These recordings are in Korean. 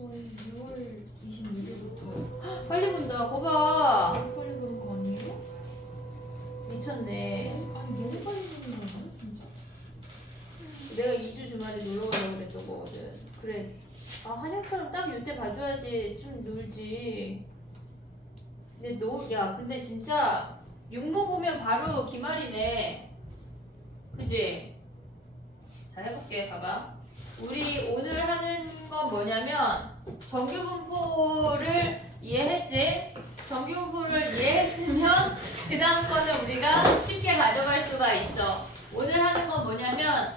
저희 6월 26일부터. 빨리 본다. 거봐. 너무 빨리 그런 거 아니에요? 미쳤네. 아니 너무 빨리 그런 거잖아 진짜. 내가 2주 주말에 놀러 가려고 그랬던 거거든. 그래. 아, 한영처럼 딱 이때 봐줘야지 좀 놀지. 근데 야, 근데 진짜 육모 보면 바로 기말이네. 그지? 자, 해볼게. 봐봐. 우리 오늘 하는 건 뭐냐면 정규분포를 이해했지? 정규분포를 이해했으면 그 다음 거는 우리가 쉽게 가져갈 수가 있어. 오늘 하는 건 뭐냐면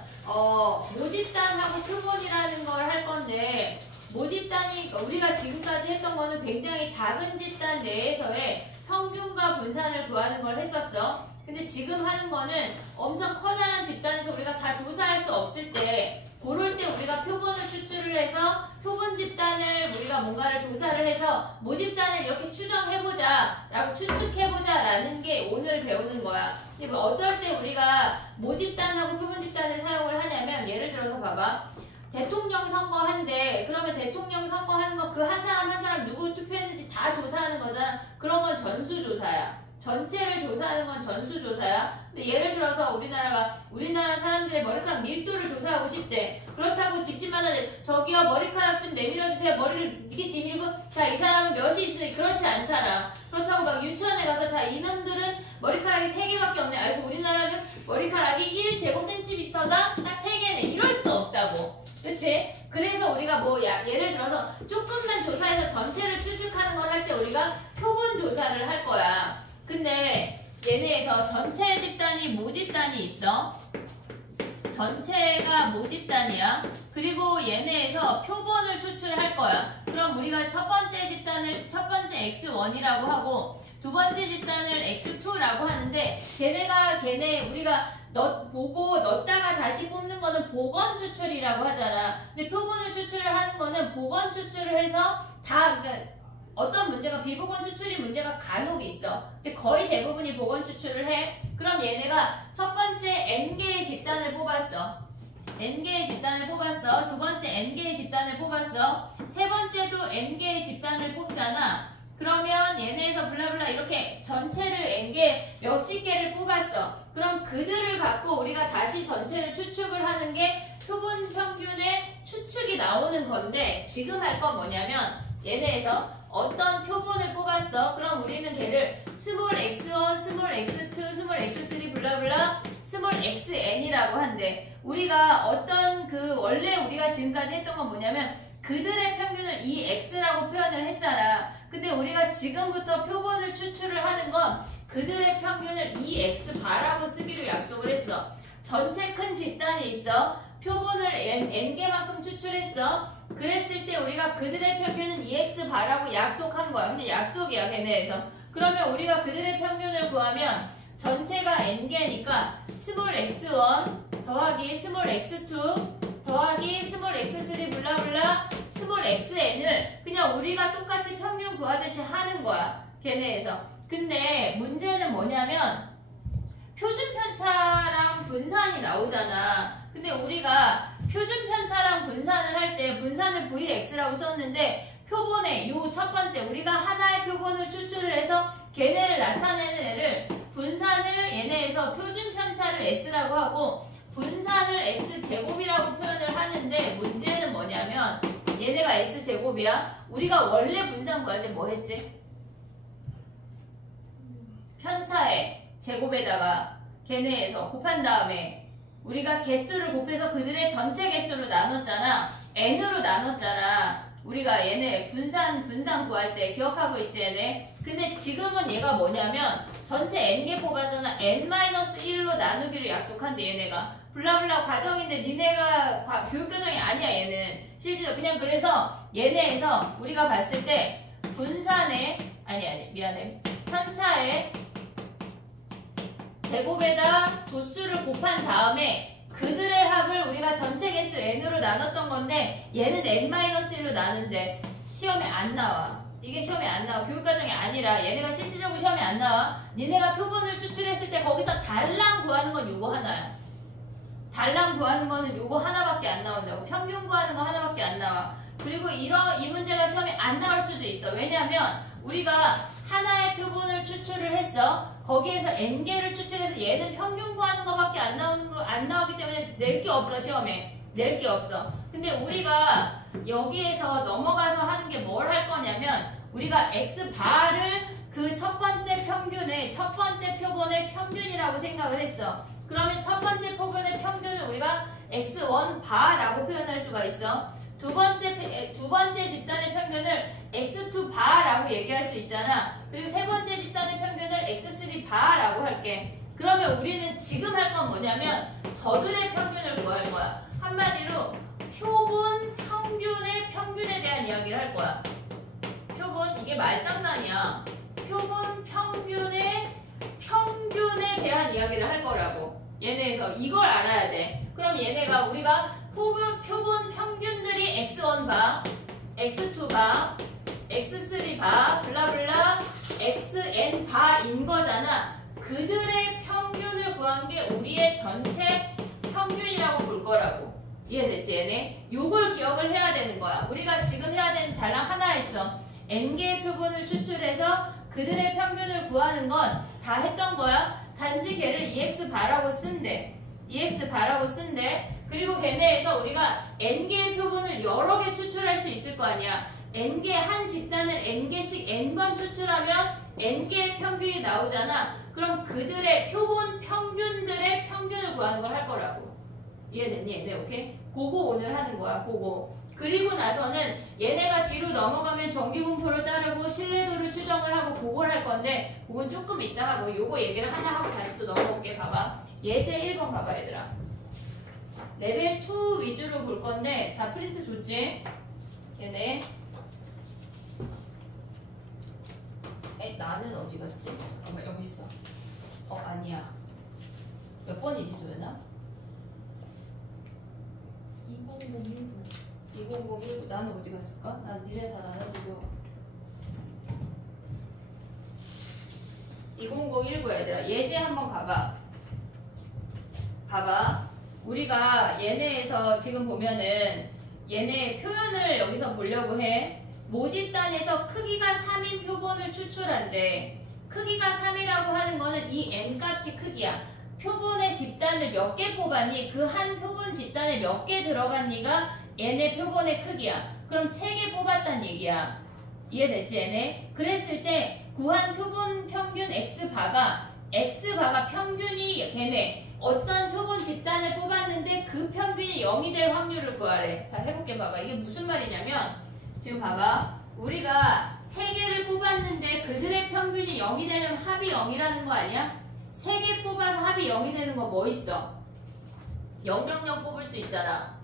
모집단하고 표본이라는 걸 할 건데, 모집단이 우리가 지금까지 했던 거는 굉장히 작은 집단 내에서의 평균과 분산을 구하는 걸 했었어. 근데 지금 하는 거는 엄청 커다란 집단에서 우리가 다 조사할 수 없을 때, 그럴 때 우리가 표본을 추출을 해서 표본 집단을 우리가 뭔가를 조사를 해서 모집단을 이렇게 추정해보자 라고 추측해보자 라는 게 오늘 배우는 거야. 근데 뭐 어떨 때 우리가 모집단하고 표본 집단을 사용을 하냐면, 예를 들어서 봐봐. 대통령 선거한데, 그러면 대통령 선거하는 거 그 한 사람 한 사람 누구 투표했는지 다 조사하는 거잖아. 그런 건 전수조사야. 전체를 조사하는 건 전수조사야. 근데 예를 들어서 우리나라 사람들의 머리카락 밀도를 조사하고 싶대. 그렇다고 집집마다 저기요 머리카락 좀 내밀어주세요. 머리를 이렇게 뒤밀고 자 이 사람은 몇이 있으니 그렇지 않잖아. 그렇다고 막 유치원에 가서 자 이놈들은 머리카락이 3개밖에 없네. 아이고 우리나라는 머리카락이 1제곱센티미터당 딱 3개네. 이럴 수 없다고. 그치? 그래서 우리가 뭐 예를 들어서 조금만 조사해서 전체를 추측하는 걸 할 때 우리가 표본 조사를 할 거야. 근데 얘네에서 전체 집단이 모집단이 있어. 전체가 모집단이야. 그리고 얘네에서 표본을 추출할 거야. 그럼 우리가 첫 번째 집단을 x1이라고 하고 두 번째 집단을 x2라고 하는데, 걔네 우리가 보고 넣었다가 다시 뽑는 거는 복원 추출이라고 하잖아. 근데 표본을 추출을 하는 거는 복원 추출을 해서 그러니까 어떤 문제가 비복원 추출이 문제가 간혹 있어. 근데 거의 대부분이 복원 추출을 해. 그럼 얘네가 첫 번째 n개의 집단을 뽑았어. n개의 집단을 뽑았어. 두 번째 n개의 집단을 뽑았어. 세 번째도 n개의 집단을 뽑잖아. 그러면 얘네에서 블라블라 이렇게 전체를 n개 몇십 개를 뽑았어. 그럼 그들을 갖고 우리가 다시 전체를 추측을 하는 게 표본 평균의 추측이 나오는 건데, 지금 할 건 뭐냐면 얘네에서 어떤 표본을 뽑았어. 그럼 우리는 걔를 스몰 x1, 스몰 x2, 스몰 x3 블라블라 스몰 xn이라고 한대. 우리가 어떤 원래 우리가 지금까지 했던 건 뭐냐면 그들의 평균을 EX라고 표현을 했잖아. 근데 우리가 지금부터 표본을 추출을 하는 건 그들의 평균을 EX바라고 쓰기로 약속을 했어. 전체 큰 집단이 있어. 표본을 n개만큼 추출했어. 그랬을 때 우리가 그들의 평균은 EX바라고 약속한 거야. 근데 약속이야, 걔네에서. 그러면 우리가 그들의 평균을 구하면 전체가 n개니까 스몰 x1 더하기 스몰 x2 더하기 스몰 x3 블라블라 스몰 xn을 그냥 우리가 똑같이 평균 구하듯이 하는 거야, 걔네에서. 근데 문제는 뭐냐면 표준 편차랑 분산이 나오잖아. 근데 우리가 표준 편차랑 분산을 할 때 분산을 vx라고 썼는데, 표본에 요 첫 번째 우리가 하나의 표본을 추출을 해서 걔네를 나타내는 애를 분산을 얘네에서 표준 편차를 s라고 하고 분산을 s제곱이라고 표현을 하는데, 문제는 뭐냐면 얘네가 s제곱이야. 우리가 원래 분산 구할 때 뭐 했지? 편차에 제곱에다가 걔네에서 곱한 다음에 우리가 개수를 곱해서 그들의 전체 개수로 나눴잖아. n으로 나눴잖아. 우리가 얘네 분산 구할 때 기억하고 있지 얘네? 근데 지금은 얘가 뭐냐면 전체 n개 뽑아잖아. n-1로 나누기를 약속한대 얘네가. 블라블라 과정인데 니네가 교육과정이 아니야 얘는. 실제로 그냥 그래서 얘네에서 우리가 봤을 때 분산에 미안해. 편차에 제곱에다 도수를 곱한 다음에 그들의 합을 우리가 전체 개수 n으로 나눴던 건데, 얘는 n-1로 나눈대. 시험에 안 나와. 이게 시험에 안 나와. 교육과정이 아니라 얘네가 실질적으로 시험에 안 나와. 니네가 표본을 추출했을 때 거기서 달랑 구하는 건 요거 하나야. 달랑 구하는 거는 요거 하나밖에 안 나온다고. 평균 구하는 거 하나밖에 안 나와. 그리고 이 문제가 시험에 안 나올 수도 있어. 왜냐하면 우리가 하나의 표본을 추출을 했어. 거기에서 n개를 추출해서 얘는 평균 구하는 거밖에 안 나오기 때문에 낼 게 없어. 시험에 낼 게 없어. 근데 우리가 여기에서 넘어가서 하는 게 뭘 할 거냐면 우리가 xbar을 그 첫 번째 평균의 첫 번째 표본의 평균이라고 생각을 했어. 그러면 첫 번째 표본의 평균을 우리가 x1bar라고 표현할 수가 있어. 두 번째 집단의 평균을 x2bar라고 얘기할 수 있잖아. 그리고 세 번째 집단의 평균을 x3bar라고 할게. 그러면 우리는 지금 할 건 뭐냐면 저들의 평균을 구할 거야. 한마디로 표본 평균의 평균에 대한 이야기를 할 거야. 표본 이게 말장난이야. 표본 평균의 평균에 대한 이야기를 할 거라고. 얘네에서 이걸 알아야 돼. 그럼 얘네가 우리가 표본 평균들이 x1바, x2바, x3바, 블라블라, xn바인 거잖아. 그들의 평균을 구한 게 우리의 전체 평균이라고 볼 거라고. 이해됐지 얘네? 요걸 기억을 해야 되는 거야. 우리가 지금 해야 되는 단락 하나 있어. n개의 표본을 추출해서 그들의 평균을 구하는 건 다 했던 거야. 단지 걔를 EX바라고 쓴대. EX바라고 쓴대. 그리고 걔네에서 우리가 n개의 표본을 여러 개 추출할 수 있을 거 아니야. n개 한 집단을 n개씩 n번 추출하면 n개의 평균이 나오잖아. 그럼 그들의 표본 평균들의 평균을 구하는 걸 할 거라고. 이해됐니? 얘네 오케이? 그거 오늘 하는 거야. 그거. 그리고 나서는 얘네가 뒤로 넘어가면 정기분포를 따르고 신뢰도를 추정을 하고 그걸 할 건데 그건 조금 이따 하고 요거 얘기를 하나 하고 다시 또 넘어올게. 봐봐. 예제 1번 봐봐 얘들아. 레벨 2 위주로 볼 건데 다 프린트 줬지? 얘네. 나는 어디 갔지? 잠깐만 여기 있어. 아니야. 몇 번이지 도연아? 2001분. 2001 나는 어디 갔을까? 난 니네 다 나눠주고 2019 얘들아 예제 한번 가봐. 봐봐. 우리가 얘네에서 지금 보면은 얘네 표현을 여기서 보려고 해. 모집단에서 크기가 3인 표본을 추출한대. 크기가 3이라고 하는 거는 이 n값이 크기야. 표본의 집단을 몇 개 뽑았니? 그 한 표본 집단에 몇 개 들어갔니가 얘네 표본의 크기야. 그럼 3개 뽑았단 얘기야. 이해됐지 얘네? 그랬을 때 구한 표본 평균 x바가 평균이 걔네 어떤 표본 집단을 뽑았는데 그 평균이 0이 될 확률을 구하래. 자 해볼게. 봐봐. 이게 무슨 말이냐면 지금 봐봐. 우리가 3개를 뽑았는데 그들의 평균이 0이 되면 합이 0이라는 거 아니야? 3개 뽑아서 합이 0이 되는 거 뭐 있어? 000 뽑을 수 있잖아.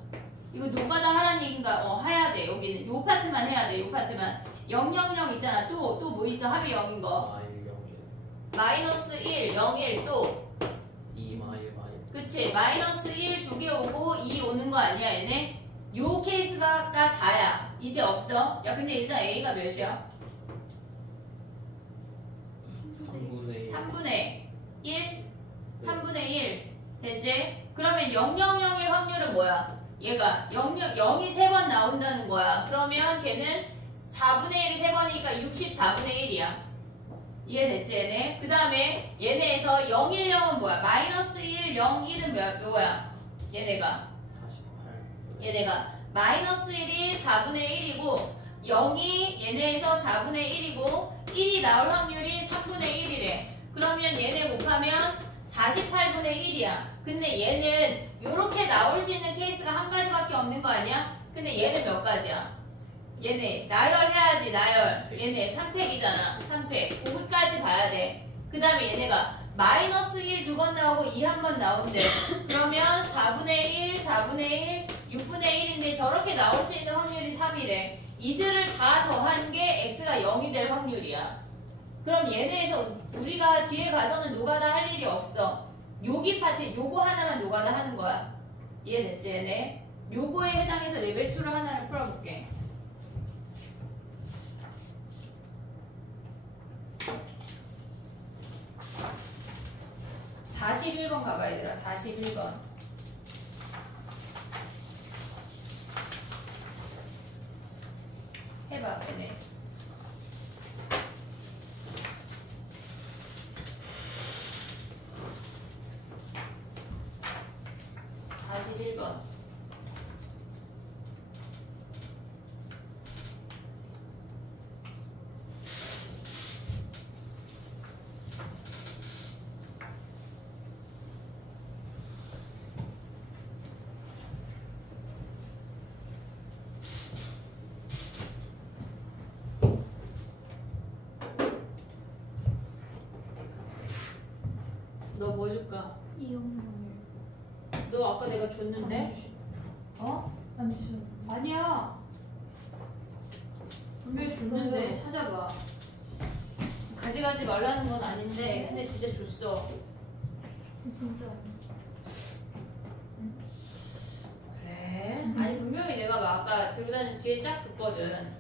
이거 노가다 하란 얘기인가? 해야 돼. 여기는 요 파트만 해야 돼. 요 파트만. 000 있잖아. 또 뭐 있어? 합이 0인 거. 마이너스 1, 0, 1 또. 2 마일. 그치. 마이너스 1 두 개 오고 2 오는 거 아니야 얘네? 요 케이스가 다야. 이제 없어. 야 근데 일단 A가 몇이야? 3분의 1? 3분의 1 됐지? 그러면 000일 확률은 뭐야? 얘가 0이 3번 나온다는 거야. 그러면 걔는 4분의 1이 3번이니까 64분의 1이야. 이해됐지 얘네? 그 다음에 얘네에서 010은 뭐야? 마이너스 1, 0, 1은 뭐야? 얘네가 마이너스 1이 4분의 1이고 0이 얘네에서 4분의 1이고 1이 나올 확률이 3분의 1이래. 그러면 얘네 곱하면 48분의 1이야. 근데 얘는 이렇게 나올 수 있는 케이스가 한 가지밖에 없는 거 아니야? 근데 얘는 몇 가지야? 얘네 나열해야지. 나열. 얘네 3팩이잖아. 3팩. 거기까지 가야 돼. 그 다음에 얘네가 마이너스 1 두 번 나오고 2 한 번 나온대. 그러면 4분의 1, 4분의 1, 6분의 1인데 저렇게 나올 수 있는 확률이 3이래. 이들을 다 더한 게 x가 0이 될 확률이야. 그럼 얘네에서 우리가 뒤에 가서는 노가다 할 일이 없어. 여기 파트 요거 하나만 노가다 하는 거야. 이해됐지 얘네? 요거에 해당해서 레벨 2로 하나를 풀어볼게. (41번) 가봐 얘들아. 41번 해봐, 얘네. 다시 1번. 너 뭐 줄까? 이용률. 너 아까 내가 줬는데? 어? 안 주셨는데. 아니야. 분명히 줬는데 찾아봐. 가져가지 말라는 건 아닌데 근데 진짜 줬어. 진짜. 그래? 아니 분명히 내가 막 아까 들고 다니는 뒤에 쫙 줬거든.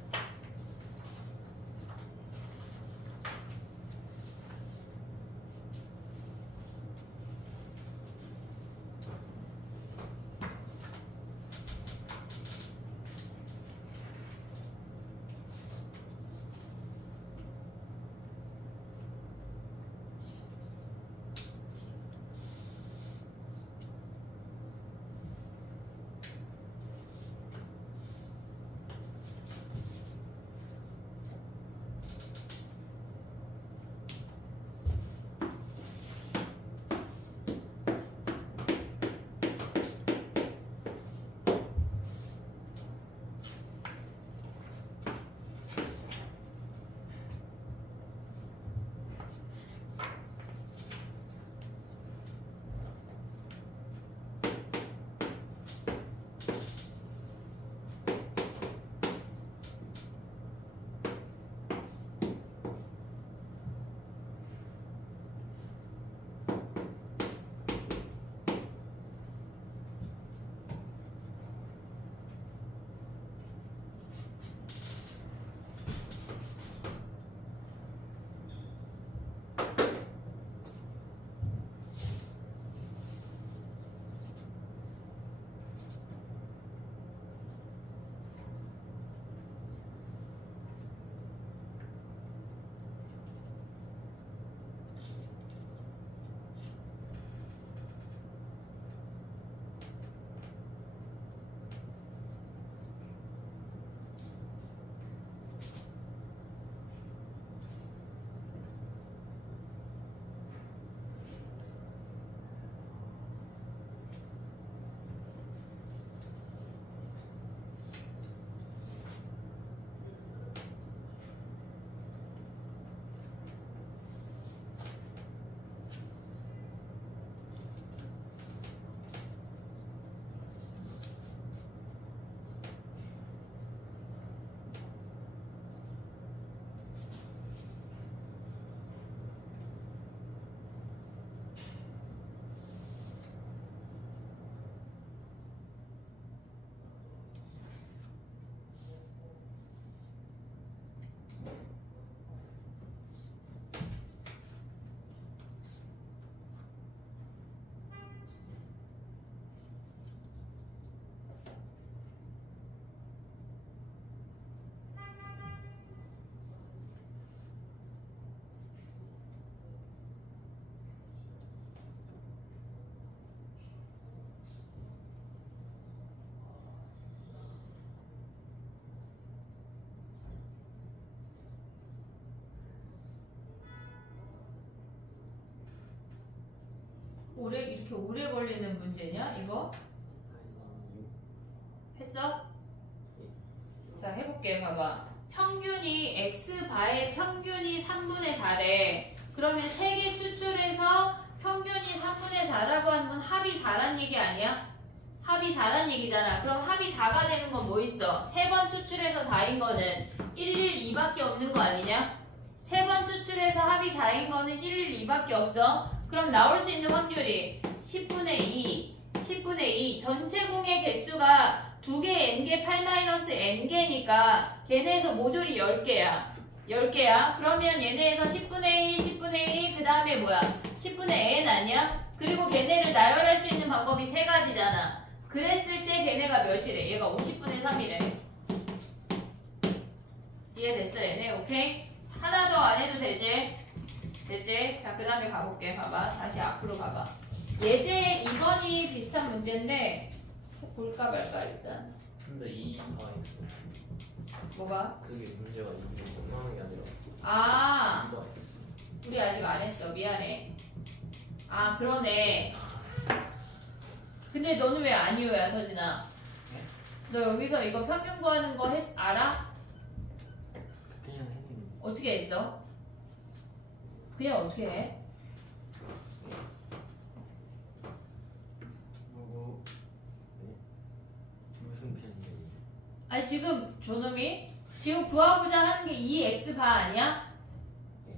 이렇게 오래 걸리는 문제냐 이거? 했어? 자 해볼게. 봐봐. 평균이 x바의 평균이 3분의 4래. 그러면 3개 추출해서 평균이 3분의 4라고 하는 건 합이 4란 얘기 아니야? 합이 4란 얘기잖아. 그럼 합이 4가 되는 건 뭐 있어? 3번 추출해서 4인 거는 1, 2밖에 없는 거 아니냐? 3번 추출해서 합이 4인 거는 1, 2밖에 없어. 그럼 나올 수 있는 확률이 10분의 2, 10분의 2. 전체 공의 개수가 2개 n개 8-n개니까 걔네에서 모조리 10개야. 10개야. 그러면 얘네에서 10분의 1, 10분의 1, 그 다음에 뭐야? 10분의 n 아니야? 그리고 걔네를 나열할 수 있는 방법이 3가지잖아. 그랬을 때 걔네가 몇이래? 얘가 50분의 3이래. 이해됐어 얘네? 오케이? 하나 더 안 해도 되지? 됐지? 자 그 다음에 가볼게. 봐봐. 다시 앞으로 가봐. 예제 2번이 비슷한 문제인데 볼까 말까 일단. 근데 이가 있어. 뭐가? 그게 문제가 있는 끝나는 게 아니라 아 이가 있어. 우리 아직 안 했어. 미안해. 아 그러네. 근데 너는 왜 아니오야 서진아? 네? 너 여기서 이거 평균 구하는 거 알아? 그냥 했는데. 어떻게 했어? 그냥 어떻게 해? 뭐고? 네? 무슨 편이에요? 아니 지금 조점이 지금 구하고자 하는 게 2x 바 아니야? 네.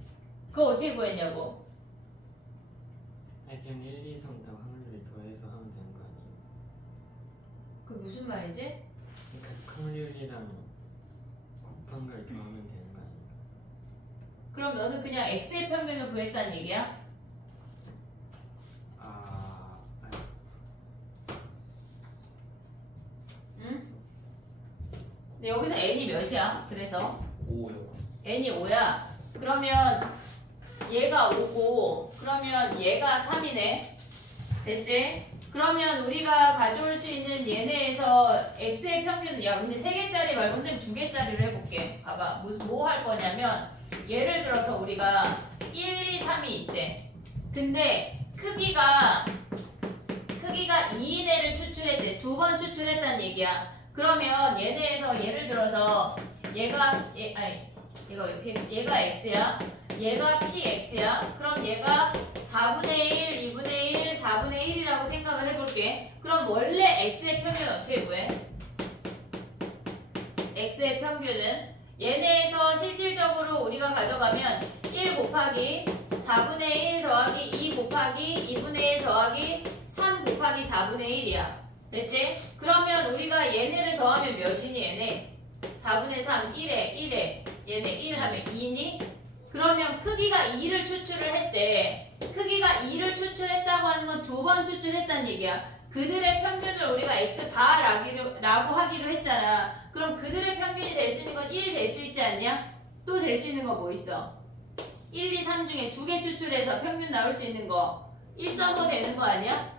그거 어떻게 구했냐고? 아니 그냥 1, 2, 3 다 확률을 더해서 하면 되는 거 아니에요? 그 무슨 말이지? 그러니까 확률이랑 곱한 걸 더하면 되는 거 아니에요? 그럼 너는 그냥 x의 평균을 구했다는 얘기야? 아니. 응? 근데 여기서 n이 몇이야? 그래서 5요. n이 5야. 그러면 얘가 5고 그러면 얘가 3이네. 됐지? 그러면 우리가 가져올 수 있는 얘네에서 x의 평균은 야 근데 3개짜리 말고 선생님 2개짜리로 해볼게. 봐봐. 뭐 할 거냐면 예를 들어서 우리가 1, 2, 3이 있대. 근데 크기가 2인 애를 추출했대. 2번 추출했다는 얘기야. 그러면 얘네에서 예를 들어서 얘가 왜 px? 얘가 x야. 얘가 px야. 그럼 얘가 4분의 1, 2분의 1, 4분의 1이라고 생각을 해볼게. 그럼 원래 x의 평균 어떻게 구해? x의 평균은 얘네에서 실질적으로 우리가 가져가면 1 곱하기 4분의 1 더하기 2 곱하기 2분의 1 더하기 3 곱하기 4분의 1이야. 됐지? 그러면 우리가 얘네를 더하면 몇이니 얘네? 4분의 3, 1에 얘네 1 하면 2니? 그러면 크기가 2를 추출을 했대. 크기가 2를 추출했다고 하는 건 2번 추출했다는 얘기야. 그들의 평균을 우리가 x바라고 하기로 했잖아. 그럼 그들의 평균이 될 수 있는 건 1 될 수 있지 않냐? 또 될 수 있는 거 뭐 있어? 1, 2, 3 중에 2개 추출해서 평균 나올 수 있는 거 1.5 되는 거 아니야?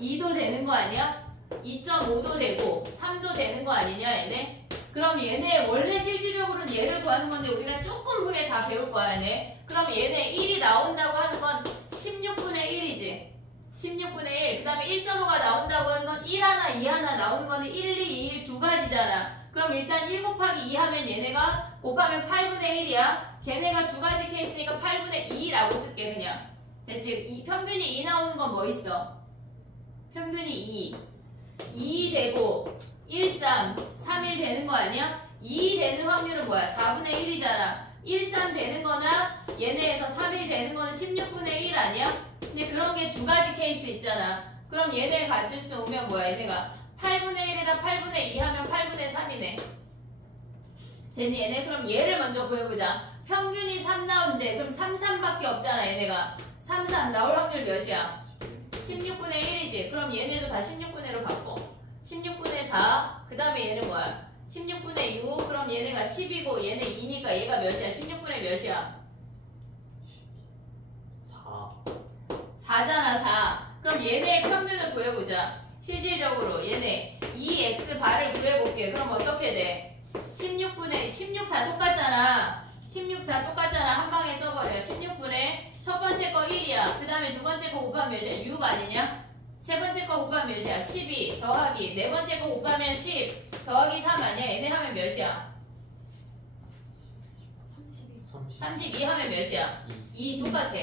2도 되는 거 아니야? 2.5도 되고 3도 되는 거 아니냐 얘네? 그럼 얘네 원래 실질적으로는 얘를 구하는 건데 우리가 조금 후에 다 배울 거야 얘네. 그럼 얘네 1이 나온다고 하는 건 16분의 1이지. 16분의 1. 그 다음에 1.5가 나온다고 하는 건 1 하나, 2 하나 나오는 거는 1, 2, 1 두 가지잖아. 그럼 일단 1 곱하기 2 하면 얘네가 곱하면 8분의 1이야. 걔네가 두 가지 케이스니까 8분의 2라고 쓸게 그냥. 됐지? 이 평균이 2 나오는 건 뭐 있어? 평균이 2. 2 되고 1, 3, 3, 1 되는 거 아니야? 2 되는 확률은 뭐야? 4분의 1이잖아. 1, 3 되는 거나 얘네에서 3, 1 되는 거는 16분의 1 아니야? 근데 그런 게 두 가지 케이스 있잖아. 그럼 얘네 가질 수 오면 뭐야? 얘네가 8분의 1에다 8분의 2 하면 8분의 3이네. 됐니 얘네? 그럼 얘를 먼저 구해보자. 평균이 3 나오는데 그럼 3, 3밖에 없잖아 얘네가. 3, 3 나올 확률 몇이야? 16분의 1이지. 그럼 얘네도 다 16분의 1로 바꿔. 16분의 4. 그 다음에 얘는 뭐야? 16분의 6. 그럼 얘네가 10이고 얘네 2니까 얘가 몇이야? 16분의 몇이야? 4잖아 4. 그럼 얘네의 평균을 구해보자. 실질적으로 얘네 2x 바를 구해볼게. 그럼 어떻게 돼? 16 다 똑같잖아. 16 다 똑같잖아. 한 방에 써버려. 16분의 첫 번째 거 1이야. 그 다음에 두 번째 거 곱하면 몇이야? 6 아니냐? 세 번째 거 곱하면 몇이야? 12 더하기 네 번째 거 곱하면 10 더하기 3 아니야? 얘네 하면 몇이야? 32 하면 몇이야? 2 똑같아.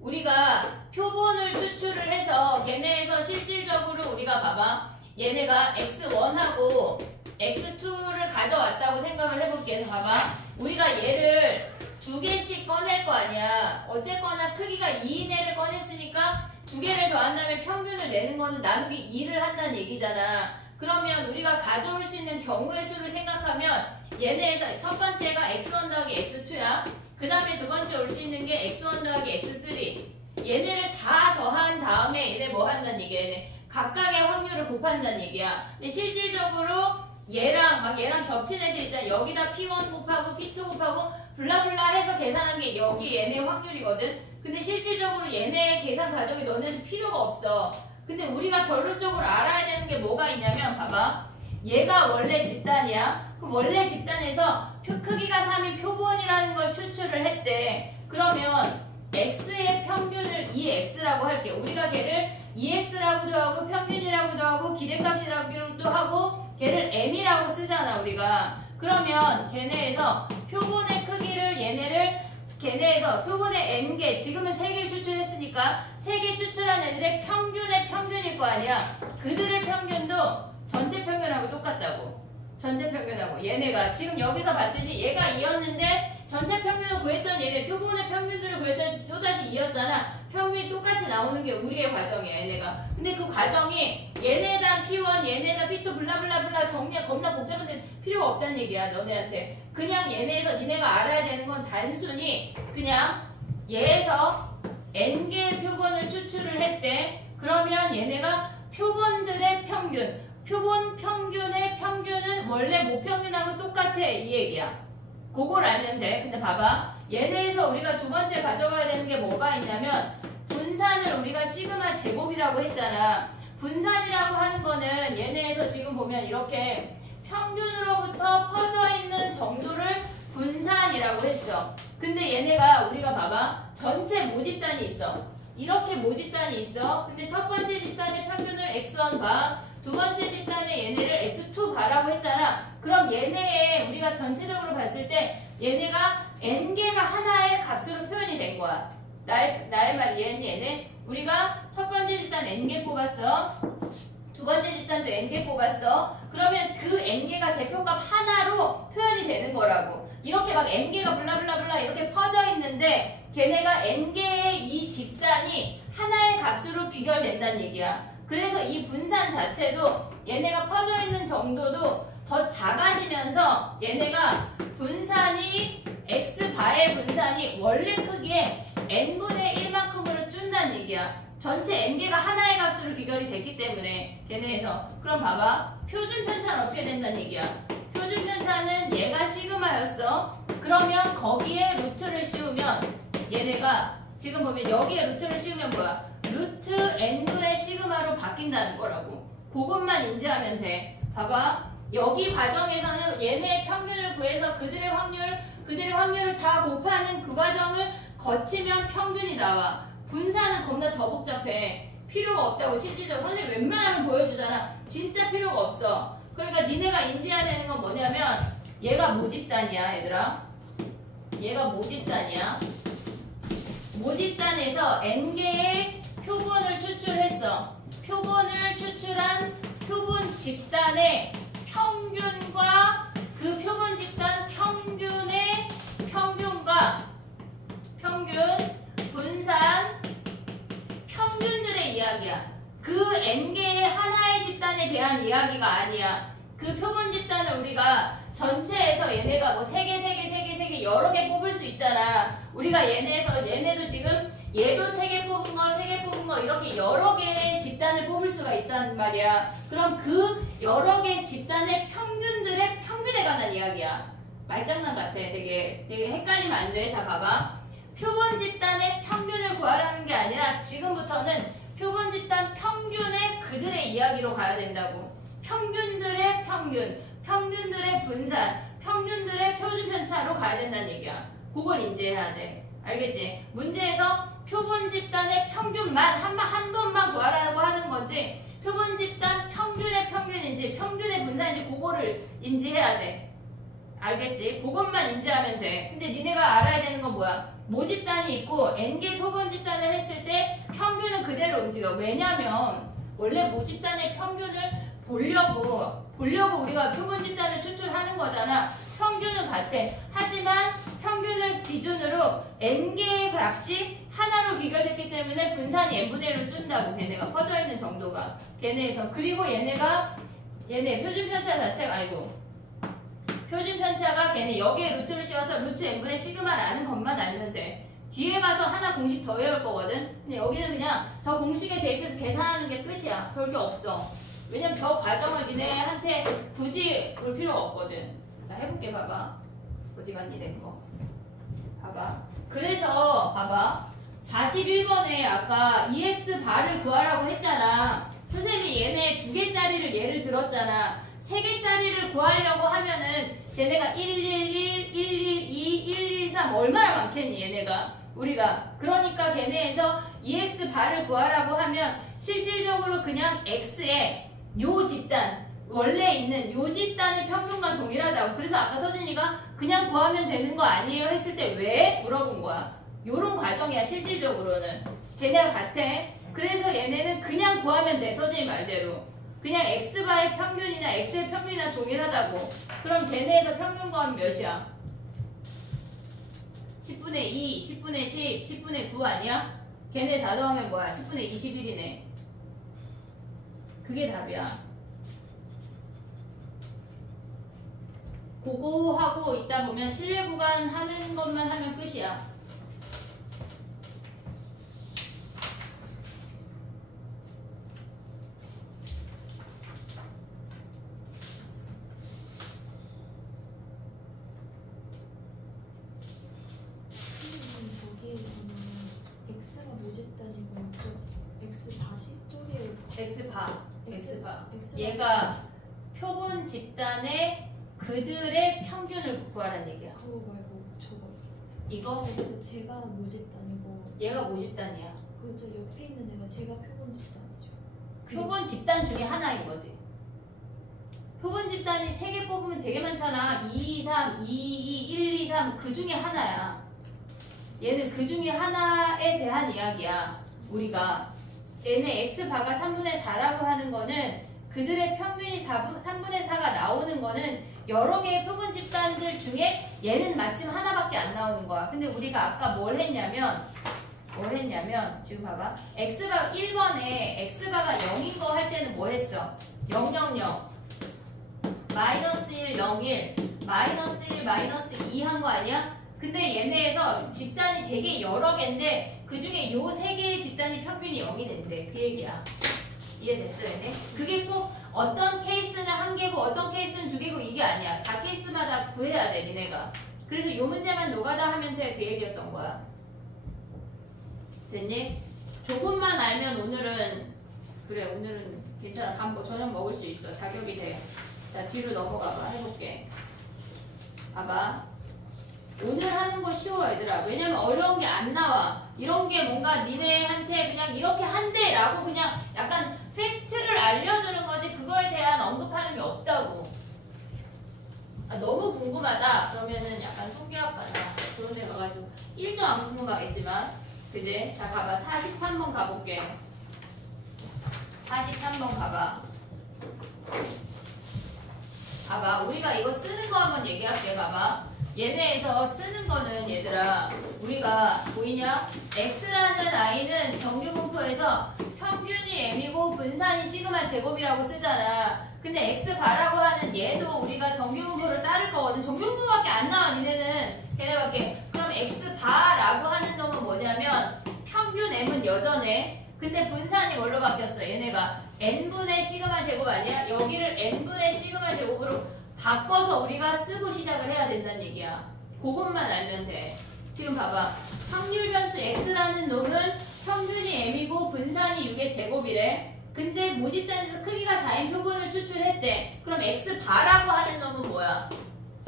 우리가 표본을 추출을 해서 걔네에서 실질적으로 우리가 봐봐. 얘네가 x1하고 x2를 가져왔다고 생각을 해볼게. 봐봐. 우리가 얘를 두 개씩 꺼낼 거 아니야. 어쨌거나 크기가 2인 애를 꺼냈으니까 두 개를 더한다면 평균을 내는 거는 나누기 2를 한다는 얘기잖아. 그러면 우리가 가져올 수 있는 경우의 수를 생각하면 얘네에서 첫 번째가 x1 더하기 x2야. 그 다음에 두 번째 올 수 있는 게 x1 더하기 x3. 얘네를 다 더한 다음에 얘네 뭐 한다는 얘기야. 얘네 각각의 확률을 곱한다는 얘기야. 근데 실질적으로 얘랑 겹친 애들 있잖아. 여기다 p1 곱하고 p2 블라블라 해서 계산한 게 여기 얘네 확률이거든. 근데 실질적으로 얘네 계산 과정이 너는 필요가 없어. 근데 우리가 결론적으로 알아야 되는 게 뭐가 있냐면 봐봐. 얘가 원래 집단이야. 그럼 원래 집단에서 크기가 3인 표본이라는 걸 추출을 했대. 그러면 x의 평균을 2x라고 할게. 우리가 걔를 2x라고도 하고 평균이라고도 하고 기대값이라고도 하고 걔를 m이라고 쓰잖아 우리가. 그러면 걔네에서 표본의 크기를 걔네에서 표본의 n개, 지금은 3개를 추출했으니까 3개 추출한 애들의 평균의 평균일 거 아니야. 그들의 평균도 전체 평균하고 똑같다고. 전체 평균하고 얘네가 지금 여기서 봤듯이 얘가 2였는데 전체 평균을 구했던 얘네 표본의 평균들을 구했던 또다시 2였잖아. 평균이 똑같이 나오는 게 우리의 과정이야 얘네가. 근데 그 과정이 얘네다 P1 얘네다 P2 블라블라블라 정리가 겁나 복잡한데 필요가 없다는 얘기야 너네한테. 그냥 얘네에서 니네가 알아야 되는 건 단순히 그냥 얘에서 n개의 표본을 추출을 했대. 그러면 얘네가 표본들의 평균, 표본 평균의 평균은 원래 모평균하고 똑같아 이 얘기야. 그걸 알면 돼. 근데 봐봐. 얘네에서 우리가 두 번째 가져가야 되는 게 뭐가 있냐면 분산을 우리가 시그마 제곱이라고 했잖아. 분산이라고 하는 거는 얘네에서 지금 보면 이렇게 평균으로부터 퍼져 있는 정도를 분산이라고 했어. 근데 얘네가 우리가 봐봐. 전체 모집단이 있어. 이렇게 모집단이 있어. 근데 첫 번째 집단의 평균을 x1 봐. 두 번째 집단의 얘네를 x2 봐라고 했잖아. 그럼 얘네의 우리가 전체적으로 봤을 때 얘네가 n개가 하나의 값으로 표현이 된 거야. 나의 말 이해했니 얘네? 우리가 첫 번째 집단 n개 뽑았어. 두 번째 집단도 n개 뽑았어. 그러면 그 n개가 대표값 하나로 표현이 되는 거라고. 이렇게 막 n개가 블라블라블라 이렇게 퍼져 있는데 걔네가 n개의 이 집단이 하나의 값으로 귀결된다는 얘기야. 그래서 이 분산 자체도 얘네가 퍼져 있는 정도도 더 작아지면서 얘네가 분산이 x바의 분산이 원래 크기에 n분의 1만큼으로 준다는 얘기야. 전체 n개가 하나의 값으로 귀결이 됐기 때문에 걔네에서. 그럼 봐봐. 표준 편차는 어떻게 된다는 얘기야. 표준 편차는 얘가 시그마였어. 그러면 거기에 루트를 씌우면 얘네가 지금 보면 여기에 루트를 씌우면 뭐야? 루트 n분의 시그마로 바뀐다는 거라고. 그것만 인지하면 돼. 봐봐. 여기 과정에서는 얘네의 평균을 구해서 그들의 확률을 다 곱하는 그 과정을 거치면 평균이 나와. 분산은 겁나 더 복잡해. 필요가 없다고 실질적으로 선생님 웬만하면 보여주잖아. 진짜 필요가 없어. 그러니까 니네가 인지해야 되는 건 뭐냐면 얘가 모집단이야 얘들아. 얘가 모집단이야. 모집단에서 n개의 표본을 추출했어. 표본을 추출한 표본 집단의 평균과 그 표본 집단 평균의 평균과 평균 분산 평균들의 이야기야. 그 n개의 하나의 집단에 대한 이야기가 아니야. 그 표본 집단을 우리가 전체에서 얘네가 뭐 3개 여러 개 뽑을 수 있잖아. 우리가 얘네도 지금 얘도 3개 뽑은 거, 3개 뽑은 거 이렇게 여러 개의 집단을 뽑을 수가 있다는 말이야. 그럼 그 여러 개의 집단의 평균들의 평균에 관한 이야기야. 말장난 같아. 되게 헷갈리면 안 돼. 자, 봐봐. 표본 집단의 평균을 구하라는 게 아니라 지금부터는 표본 집단 평균의 그들의 이야기로 가야 된다고. 평균들의 평균, 평균들의 분산, 평균들의 표준 편차로 가야 된다는 얘기야. 그걸 인지해야 돼. 알겠지? 문제에서 표본 집단의 평균만 한 번만 구하라고 하는 거지 표본 집단 평균의 평균인지 평균의 분산인지 그거를 인지해야 돼. 알겠지? 그것만 인지하면 돼. 근데 니네가 알아야 되는 건 뭐야? 모집단이 있고 n개 표본 집단을 했을 때 평균은 그대로 움직여. 왜냐면 원래 모집단의 평균을 보려고 우리가 표본 집단을 추출하는 거잖아. 평균은 같아. 하지만 평균을 기준으로 n개의 값이 하나로 비교됐기 때문에 분산이 n분의 1로 준다고. 걔네가 퍼져 있는 정도가 걔네에서. 그리고 얘네 표준 편차 자체가 표준 편차가 걔네 여기에 루트를 씌워서 루트 n분의 시그마라는 것만 알면 돼. 뒤에 가서 하나 공식 더 외울 거거든. 근데 여기는 그냥 저 공식에 대입해서 계산하는 게 끝이야. 별게 없어. 왜냐면 저 과정을 니네한테 굳이 볼 필요가 없거든. 자, 해볼게. 봐봐. 어디 갔니 된 거. 봐봐. 그래서 봐봐. 41번에 아까 EX 바를 구하라고 했잖아. 선생님이 얘네 2개짜리를 예를 들었잖아. 3개짜리를 구하려고 하면은 쟤네가 111, 112, 113 얼마나 많겠니 얘네가? 우리가 그러니까 걔네에서 EX 바를 구하라고 하면 실질적으로 그냥 X에 요 집단 원래 있는 요 집단의 평균과 동일하다고. 그래서 아까 서진이가 그냥 구하면 되는 거 아니에요 했을 때 왜? 물어본 거야. 요런 과정이야 실질적으로는. 걔네가 같아. 그래서 얘네는 그냥 구하면 돼. 서진이 말대로. 그냥 X바의 평균이나 X의 평균이나 동일하다고. 그럼 쟤네에서 평균 구하면 몇이야? 10분의 2, 10분의 10, 10분의 9 아니야? 걔네 다 더하면 뭐야? 10분의 21이네. 그게 답이야. 그거 하고 있다 보면 실내 구간 하는 것만 하면 끝이야. 저기에서는 x가 모집단이고 저 x 다시 저기 X바. X바. X가 얘가 표본 집단의 그들의 평균을 구하라는 얘기야. 그거 말고 저거 이거 저기서 제가 모집단이고 얘가 모집단이야. 그 저 옆에 있는 애가 제가 표본 집단이죠. 표본 집단 중에 하나인 거지. 표본 집단이 3개 뽑으면 되게 많잖아. 2, 2, 3, 2, 2, 1, 2, 3 그 중에 하나야. 얘는 그 중에 하나에 대한 이야기야. 우리가 얘네 X바가 3분의 4라고 하는 거는 그들의 평균이 3분의 4가 나오는 거는 여러 개의 표본 집단들 중에 얘는 마침 하나밖에 안 나오는 거야. 근데 우리가 아까 뭘 했냐면 지금 봐봐. X바 1번에 X바가 0인 거 할 때는 뭐 했어? 0, 0, 0 마이너스 1, 0, 1 마이너스 1, 마이너스 2 한 거 아니야? 근데 얘네에서 집단이 되게 여러 개인데 그 중에 요 3개의 집단이 평균이 0이 된대. 그 얘기야. 이해됐어 얘네? 그게 꼭 어떤 케이스는 1개고 어떤 케이스는 2개고 이게 아니야. 다 케이스마다 구해야 돼 니네가. 그래서 요 문제만 노가다 하면 돼. 그 얘기였던 거야. 됐니? 조금만 알면 오늘은 괜찮아. 저녁 먹을 수 있어. 자격이 돼. 자 뒤로 넘어가봐. 해볼게. 봐봐. 오늘 하는 거 쉬워 얘들아. 왜냐면 어려운 게 안 나와. 이런 게 뭔가 니네한테 그냥 이렇게 한대라고 그냥 약간 팩트를 알려주는 거지 그거에 대한 언급하는 게 없다고. 아, 너무 궁금하다. 그러면은 약간 통계학과나 그런 데 가가지고 1도 안 궁금하겠지만 그지? 자 가봐. 43번 가볼게. 43번 가봐. 봐봐. 우리가 이거 쓰는 거 한번 얘기할게. 봐봐. 얘네에서 쓰는 거는 얘들아 우리가 보이냐? X라는 I는 정규분포에서 평균이 M이고 분산이 시그마 제곱이라고 쓰잖아. 근데 X바라고 하는 얘도 우리가 정규분포를 따를 거거든. 정규분포밖에 안 나와 니네는. 걔네밖에. 그럼 X바라고 하는 놈은 뭐냐면 평균 M은 여전해. 근데 분산이 뭘로 바뀌었어? 얘네가 N분의 시그마 제곱 아니야? 여기를 N분의 시그마 제곱으로 바꿔서 우리가 쓰고 시작을 해야 된다는 얘기야. 그것만 알면 돼. 지금 봐봐. 확률 변수 X라는 놈은 평균이 M이고 분산이 6의 제곱이래. 근데 모집단에서 크기가 4인 표본을 추출했대. 그럼 X바라고 하는 놈은 뭐야?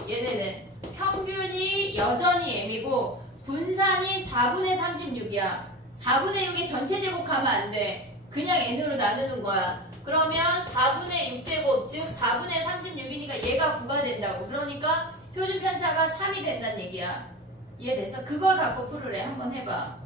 얘네는 평균이 여전히 M이고 분산이 4분의 36이야. 4분의 6이 전체 제곱하면 안 돼. 그냥 N으로 나누는 거야. 그러면 4분의 6제곱, 즉 4분의 36이니까 얘가 9가 된다고. 그러니까 표준 편차가 3이 된다는 얘기야. 이해됐어? 그걸 갖고 풀으래. 한번 해봐.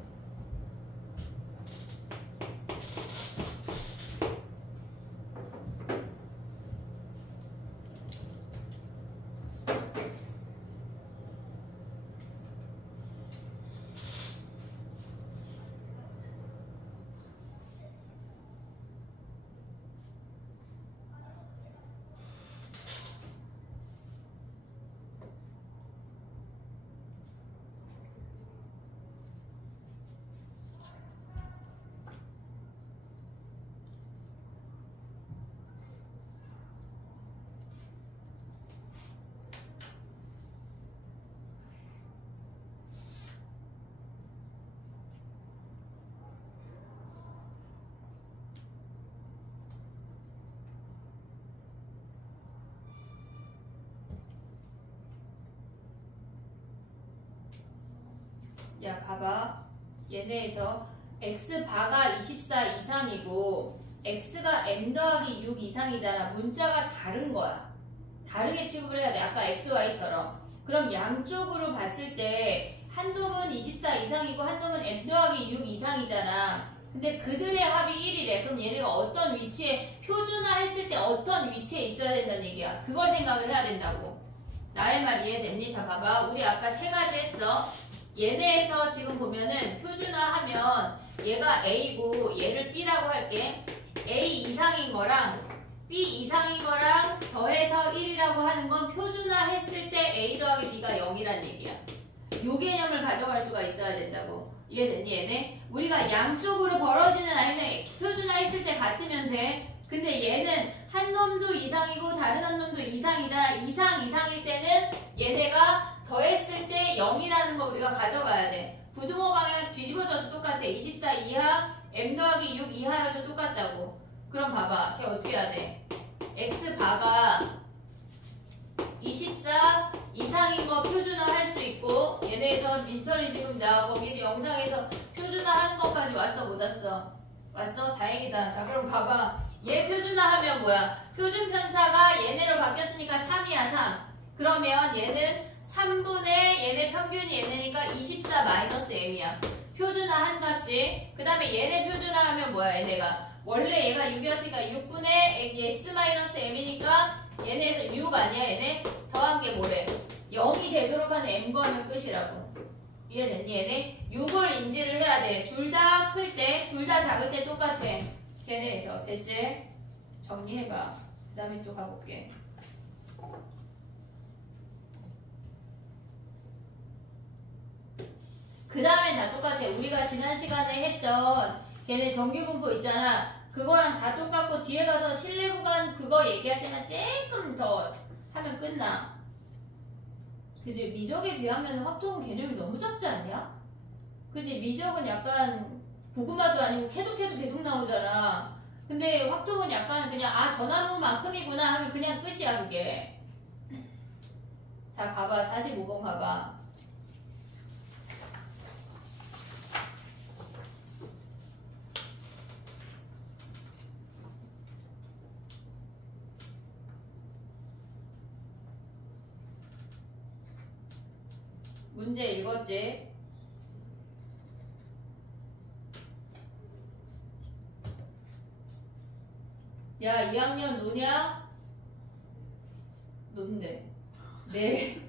야 봐봐. 얘네에서 x바가 24 이상이고 x가 m 더하기 6 이상이잖아. 문자가 다른 거야. 다르게 취급을 해야 돼. 아까 xy처럼. 그럼 양쪽으로 봤을 때 한 놈은 24 이상이고 한 놈은 m 더하기 6 이상이잖아. 근데 그들의 합이 1이래. 그럼 얘네가 어떤 위치에 표준화했을 때 어떤 위치에 있어야 된다는 얘기야. 그걸 생각을 해야 된다고. 나의 말 이해됐니? 자 봐봐. 우리 아까 세 가지 했어. 얘네에서 지금 보면은 표준화하면 얘가 A고 얘를 B라고 할게. A 이상인 거랑 B 이상인 거랑 더해서 1이라고 하는 건 표준화했을 때 A 더하기 B가 0이란 얘기야. 요 개념을 가져갈 수가 있어야 된다고. 이해됐니 얘네? 우리가 양쪽으로 벌어지는 라인을 표준화했을 때 같으면 돼. 근데 얘는 한 놈도 이상이고 다른 한 놈도 이상이잖아. 이상일 때는 얘네가 더했을 때 0이라는 거 우리가 가져가야 돼. 부등호 방향 뒤집어져도 똑같아. 24 이하, m 더하기 6 이하여도 똑같다고. 그럼 봐봐. 걔 어떻게 해야 돼? x바가 24 이상인 거 표준화 할 수 있고 얘네에서 민철이 지금 나 거기 영상에서 표준화 하는 것까지 왔어 못 왔어? 왔어? 다행이다. 자 그럼 가봐. 얘 표준화하면 뭐야? 표준 편차가 얘네로 바뀌었으니까 3이야 3. 그러면 얘는 3분의 얘네 평균이 얘네니까 24 마이너스 m이야. 표준화한 값이. 그 다음에 얘네 표준화하면 뭐야 얘네가. 원래 얘가 6이었으니까 6분의 x 마이너스 m이니까 얘네에서 6 아니야 얘네? 더한 게 뭐래? 0이 되도록 하는 m 구하면 끝이라고. 이해됐니 얘네? 요걸 인지를 해야 돼. 둘 다 클 때, 둘 다 작을 때 똑같아. 걔네에서. 됐지? 정리해봐. 그 다음에 또 가볼게. 그 다음엔 다 똑같아. 우리가 지난 시간에 했던 걔네 정규분포 있잖아. 그거랑 다 똑같고 뒤에 가서 실내 구간 그거 얘기할 때만 조금 더 하면 끝나. 그치? 미적에 비하면 합동은 개념이 너무 작지 않냐? 그치? 미적은 약간 고구마도 아니고 캐도 계속 나오잖아. 근데 합동은 약간 그냥 아 전화문만큼이구나 하면 그냥 끝이야 그게. 자 가봐. 45번 가봐. 문제 읽었지? 야 2학년 노냐? 논대. 네.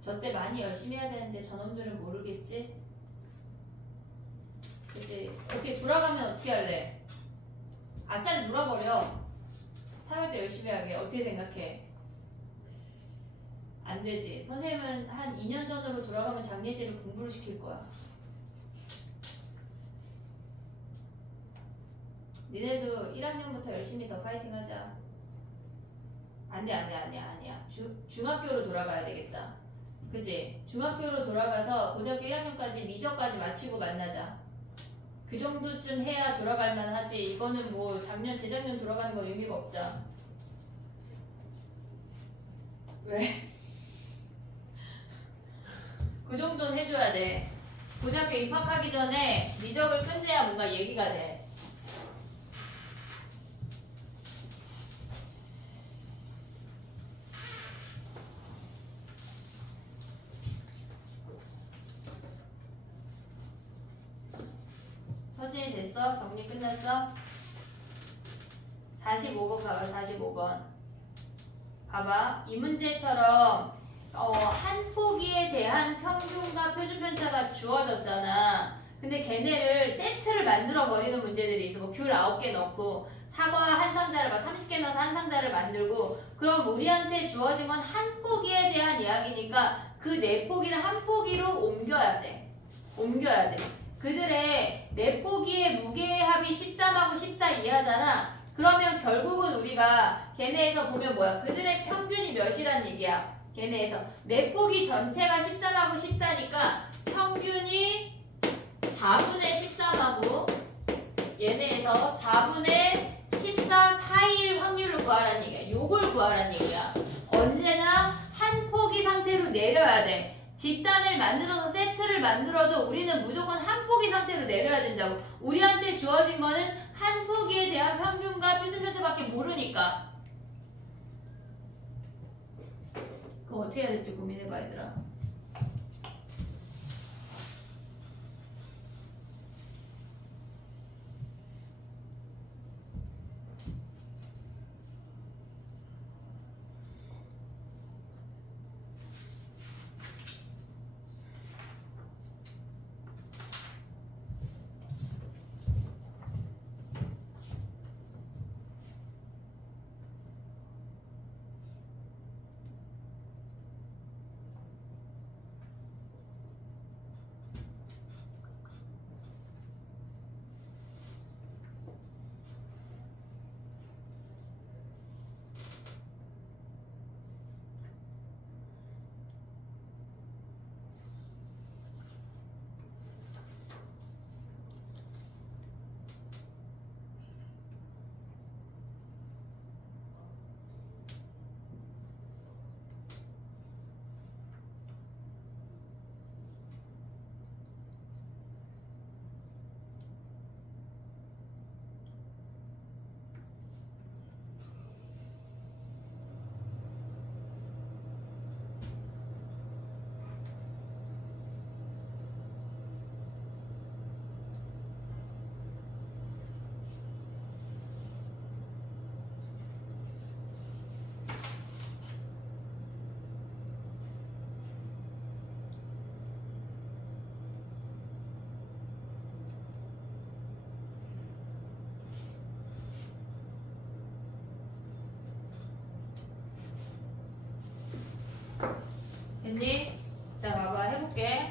저 때 많이 열심히 해야 되는데 저놈들은 모르겠지? 그치? 어떻게 돌아가면 어떻게 할래? 아싸리 놀아버려. 3월 때 열심히 하게. 어떻게 생각해? 안 되지. 선생님은 한 2년 전으로 돌아가면 장예지를 공부를 시킬 거야. 니네도 1학년부터 열심히 더 파이팅 하자. 아니야. 중학교로 돌아가야 되겠다. 그지? 중학교로 돌아가서 고등학교 1학년까지 미적까지 마치고 만나자. 그 정도쯤 해야 돌아갈 만하지. 이거는 뭐 작년, 재작년 돌아가는 거 의미가 없다. 왜? 그 정도는 해줘야 돼. 고등학교 입학하기 전에 미적을 끝내야 뭔가 얘기가 돼. 서진이 됐어? 정리 끝났어? 45번 봐봐. 45번 봐봐. 이 문제처럼 한 포기에 대한 평균과 표준편차가 주어졌잖아. 근데 걔네를 세트를 만들어 버리는 문제들이 있어. 뭐 귤 9개 넣고 사과 한 상자를 막 30개 넣어서 한 상자를 만들고. 그럼 우리한테 주어진 건 한 포기에 대한 이야기니까 그 네 포기를 한 포기로 옮겨야 돼. 그들의 네 포기의 무게의 합이 13하고 14 이하잖아. 그러면 결국은 우리가 걔네에서 보면 뭐야? 그들의 평균이 몇이란 얘기야? 걔네에서 네 포기 전체가 13하고 14니까 평균이 4분의 13하고 얘네에서 4분의 14 사이일 확률을 구하라는 얘기야. 요걸 구하라는 얘기야. 언제나 한 포기 상태로 내려야 돼. 집단을 만들어서 세트를 만들어도 우리는 무조건 한 포기 상태로 내려야 된다고. 우리한테 주어진 거는 한 포기에 대한 평균과 표준편차밖에 모르니까. 그거 어떻게 해야 될지 고민해봐 얘들아. 됐니? 자 봐봐 해볼게.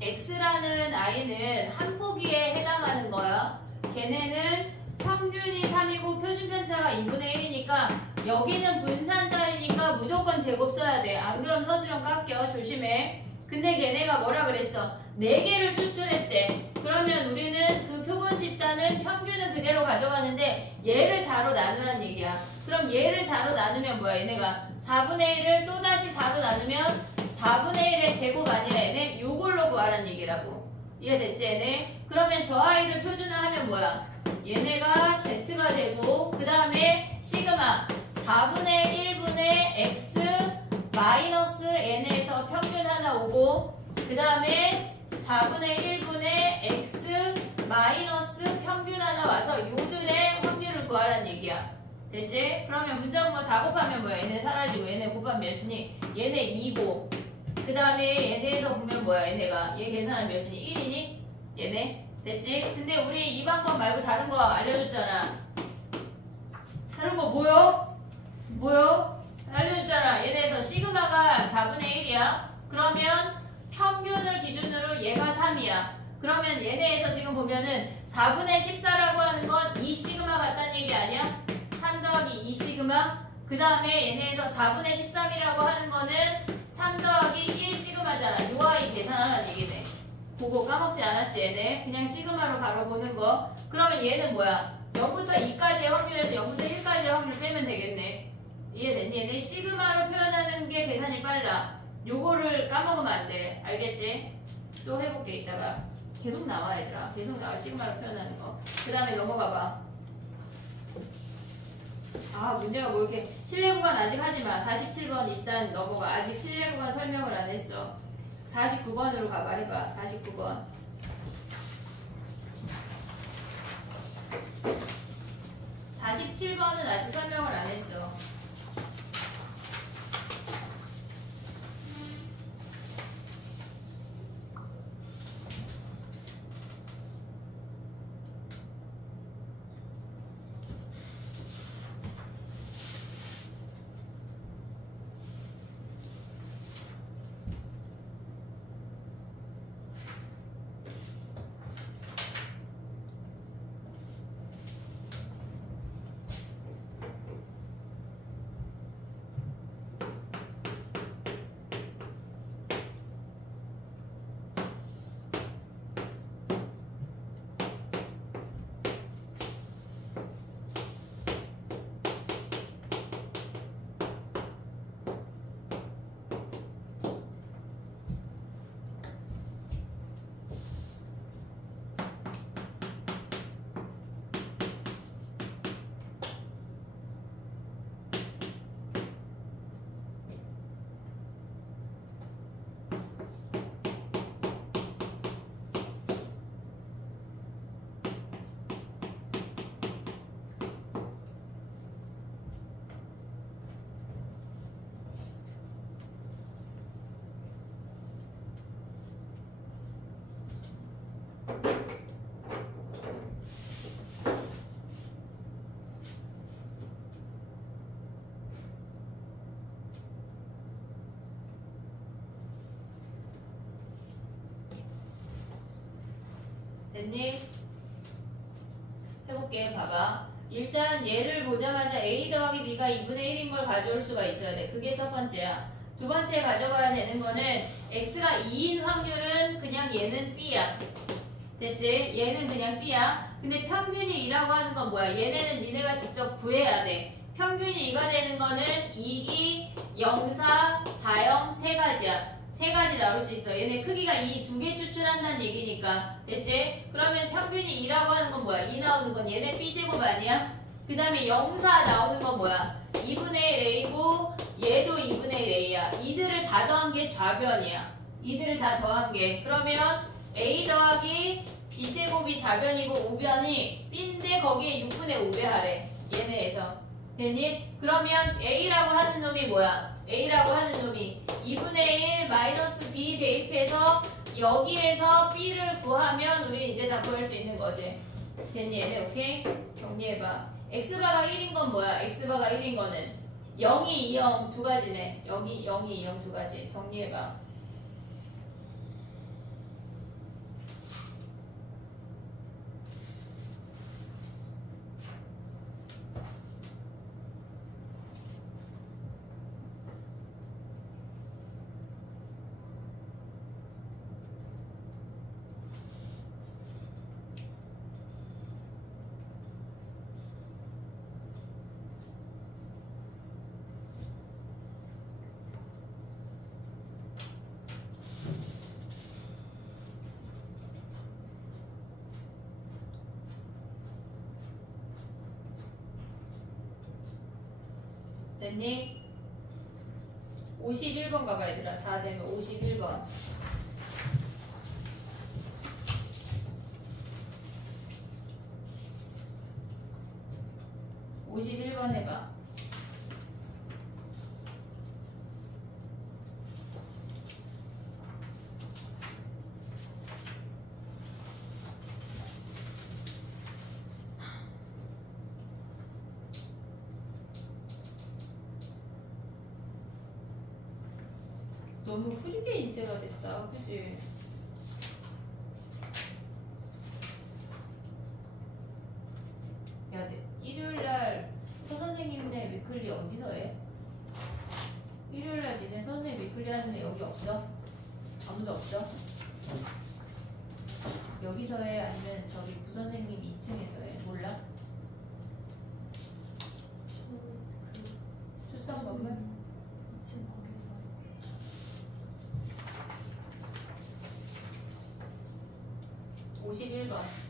X라는 I는 한 포기에 해당하는 거야. 걔네는 평균이 3이고 표준편차가 2분의 1이니까 여기는 분산자이니까 무조건 제곱 써야 돼. 안 그럼 서술형 깎여. 조심해. 근데 걔네가 뭐라 그랬어? 4개를 추출했대. 그러면 우리는 그 표본 집단은 평균은 그대로 가져가는데 얘를 4로 나누란 얘기야. 그럼 얘를 4로 나누면 뭐야? 얘네가 4분의 1을 또다시 4로 나누면 4분의 1의 제곱 아니라 얘네 요걸로 구하란 얘기라고. 이해됐지 얘네? 그러면 저 아이를 표준화하면 뭐야? 얘네가 Z가 되고 그 다음에 시그마 4분의 1분의 X 마이너스 N에서 평균 하나 오고 그 다음에 4분의 1분의 X 마이너스 평균 하나 와서 요들의 확률을 구하란 얘기야. 됐지? 그러면 문자분모 4 곱하면 뭐야? 얘네 사라지고 얘네 곱하면 몇이니? 얘네 2고 그 다음에 얘네에서 보면 뭐야? 얘네가 얘 계산하면 몇이니? 1이니? 얘네? 됐지? 근데 우리 이 방법 말고 다른 거 알려줬잖아. 다른 거 뭐요? 뭐요? 알려줬잖아. 얘네에서 시그마가 4분의 1이야. 그러면 평균을 기준으로 얘가 3이야. 그러면 얘네에서 지금 보면은 4분의 14라고 하는 건 2시그마 같다는 얘기 아니야? 3 더하기 2시그마. 그 다음에 얘네에서 4분의 13이라고 하는 거는 3 더하기 1시그마잖아. 요 아이 계산하라는 얘기네. 그거 까먹지 않았지 얘네? 그냥 시그마로 바로 보는 거. 그러면 얘는 뭐야? 0부터 2까지의 확률에서 0부터 1까지의 확률 빼면 되겠네. 이해됐니? 얘네 시그마로 표현하는 게 계산이 빨라. 요거를 까먹으면 안 돼. 알겠지? 또 해볼게 이따가. 계속 나와 얘들아. 계속 나와 시그마로 표현하는 거. 그 다음에 넘어가봐. 아 문제가 뭐 이렇게 실내 구간 아직 하지마. 47번 일단 넘어가. 아직 실내 구간 설명을 안 했어. 49번으로 가봐. 해봐. 49번. 47번은 아직 설명을 안 했어. 됐니? 해볼게. 봐봐. 일단 얘를 보자마자 A 더하기 B가 2분의 1인 걸 가져올 수가 있어야 돼. 그게 첫 번째야. 두 번째 가져가야 되는 거는 X가 2인 확률은 그냥 얘는 B야. 됐지? 얘는 그냥 B야. 근데 평균이 2라고 하는 건 뭐야? 얘네는 니네가 직접 구해야 돼. 평균이 2가 되는 거는 2, 2, 0, 4, 4, 0 세 가지야. 세 가지 나올 수 있어. 얘네 크기가 2, 두 개 추출한다는 얘기니까. 됐지? 그러면 평균이 2라고 하는 건 뭐야? 2 나오는 건 얘네 B제곱 아니야? 그 다음에 0, 4 나오는 건 뭐야? 2분의 1 A고 얘도 2분의 1 A야. 이들을 다 더한 게 좌변이야. 이들을 다 더한 게. 그러면 A 더하기 B제곱이 좌변이고 우변이 B인데 거기에 6분의 5배 하래. 얘네에서. 됐니? 그러면 A라고 하는 놈이 뭐야? A라고 하는 놈이 2분의 1 마이너스 B 대입해서 여기에서 B를 구하면 우리 이제 다 구할 수 있는 거지. 됐니? 얘네 오케이? 정리해봐. X바가 1인 건 뭐야? X바가 1인 거는 0이 2, 0 두 가지네. 0이 2, 0 두 가지. 정리해봐. 됐니? 51번 가봐 얘들아. 다 되면 51번. 51번 해봐. 너무 흐리게 인쇄가 됐다. 그치? 야, 일요일날 서선생님네 위클리 어디서 해? 일요일날 니네 선생님 위클리 하는 애 여기 없어? 아무도 없어? 여기서 해? 아니면 저기 부선생님 2층에서 해? 몰라? 출산 건물? 2층 거기서 51번.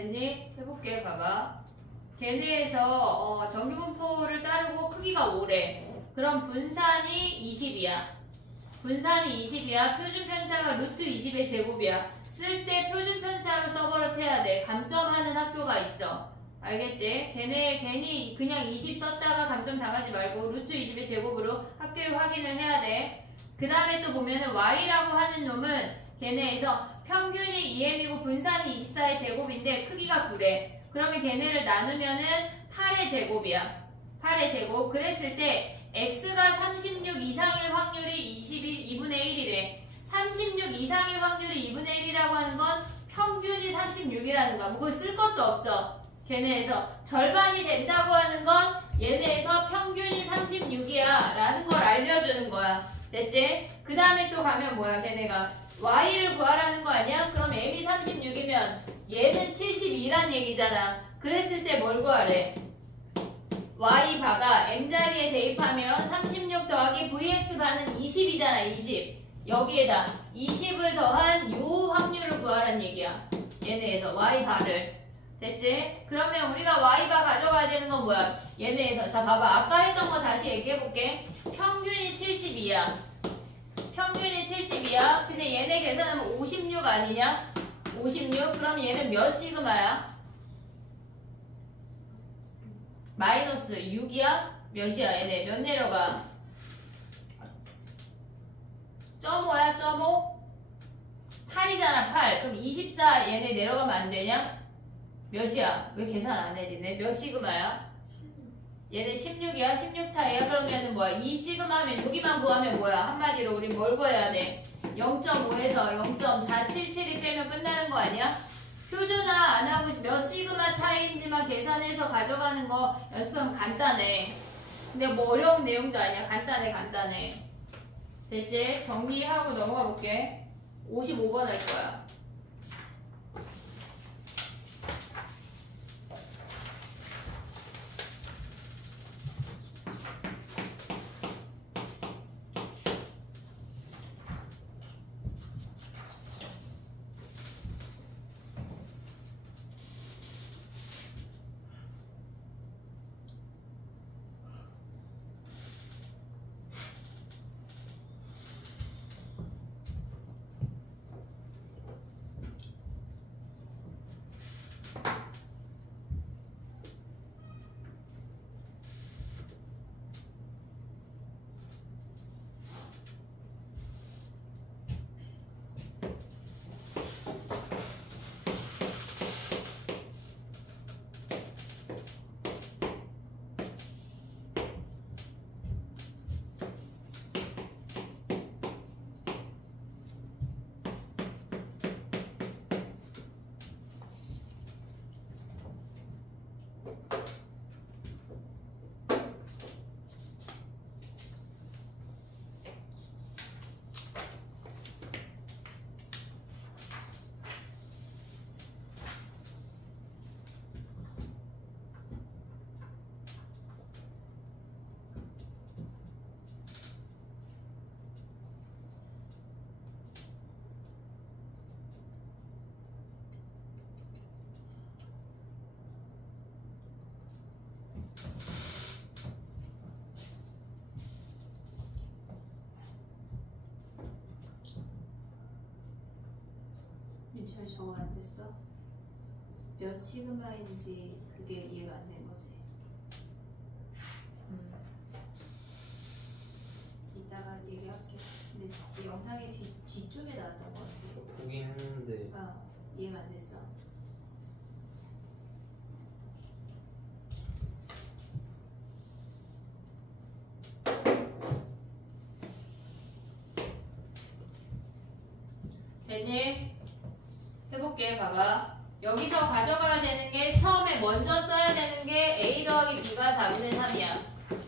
됐니? 해볼게. 봐봐. 걔네에서 정규분포를 따르고 크기가 5래. 그럼 분산이 20이야. 분산이 20이야. 표준 편차가 루트 20의 제곱이야. 쓸 때 표준 편차로 써버릇해야 돼. 감점하는 학교가 있어. 알겠지? 걔네 괜히 그냥 20 썼다가 감점 당하지 말고 루트 20의 제곱으로 학교에 확인을 해야 돼. 그 다음에 또 보면은 y라고 하는 놈은 걔네에서 평균이 2m이고 분산이 24의 제곱인데 크기가 9래. 그러면 걔네를 나누면은 8의 제곱이야. 8의 제곱. 그랬을 때 x가 36 이상일 확률이 2분의 1이래. 36 이상일 확률이 2분의 1이라고 하는 건 평균이 36이라는 거야. 뭐 그거 쓸 것도 없어. 걔네에서 절반이 된다고 하는 건 얘네에서 평균이 36이야 라는 걸 알려주는 거야. 됐지? 그 다음에 또 가면 뭐야? 걔네가 y를 구하라는 거 아니야? 그럼 m이 36이면 얘는 72란 얘기잖아. 그랬을 때 뭘 구하래? y바가 m자리에 대입하면 36 더하기 vx바는 20이잖아. 20. 여기에다 20을 더한 요 확률을 구하란 얘기야. 얘네에서 y바를. 됐지? 그러면 우리가 y바 가져가야 되는 건 뭐야? 얘네에서. 자, 봐봐. 아까 했던 거 다시 얘기해볼게. 평균이 72야. 평균이 72야. 근데 얘네 계산하면 56 아니냐? 56. 그럼 얘는 몇 시그마야? 마이너스 6이야? 몇이야? 얘네 몇 내려가? 0.5야? 0.5? 8이잖아. 8. 그럼 24 얘네 내려가면 안 되냐? 몇이야? 왜 계산 안 해? 얘네 몇 시그마야? 얘네 16이야? 16 차이야? 그러면 얘는 뭐야? 2 시그마면 여기만 구하면 뭐야? 한마디로 우리 뭘 구해야 돼? 0.5에서 0.477이 빼면 끝나는 거 아니야? 표준화 안 하고 몇 시그마 차이인지만 계산해서 가져가는 거 연습하면 간단해. 근데 뭐 어려운 내용도 아니야. 간단해, 간단해. 됐지? 정리하고 넘어가 볼게. 55번 할 거야. 민철 적어 안 됐어? 몇 시그마인지 그게 이해가 안 된 거지. 이따가 얘기할게. 근데 이 영상의 뒤쪽에 나왔던 거 같아. 보긴 했는데 이해가 안 됐어. 됐니? 해볼게. 봐봐. 여기서 가져가야 되는 게 처음에 먼저 써야 되는 게 a 더하기 b가 4분의 3이야.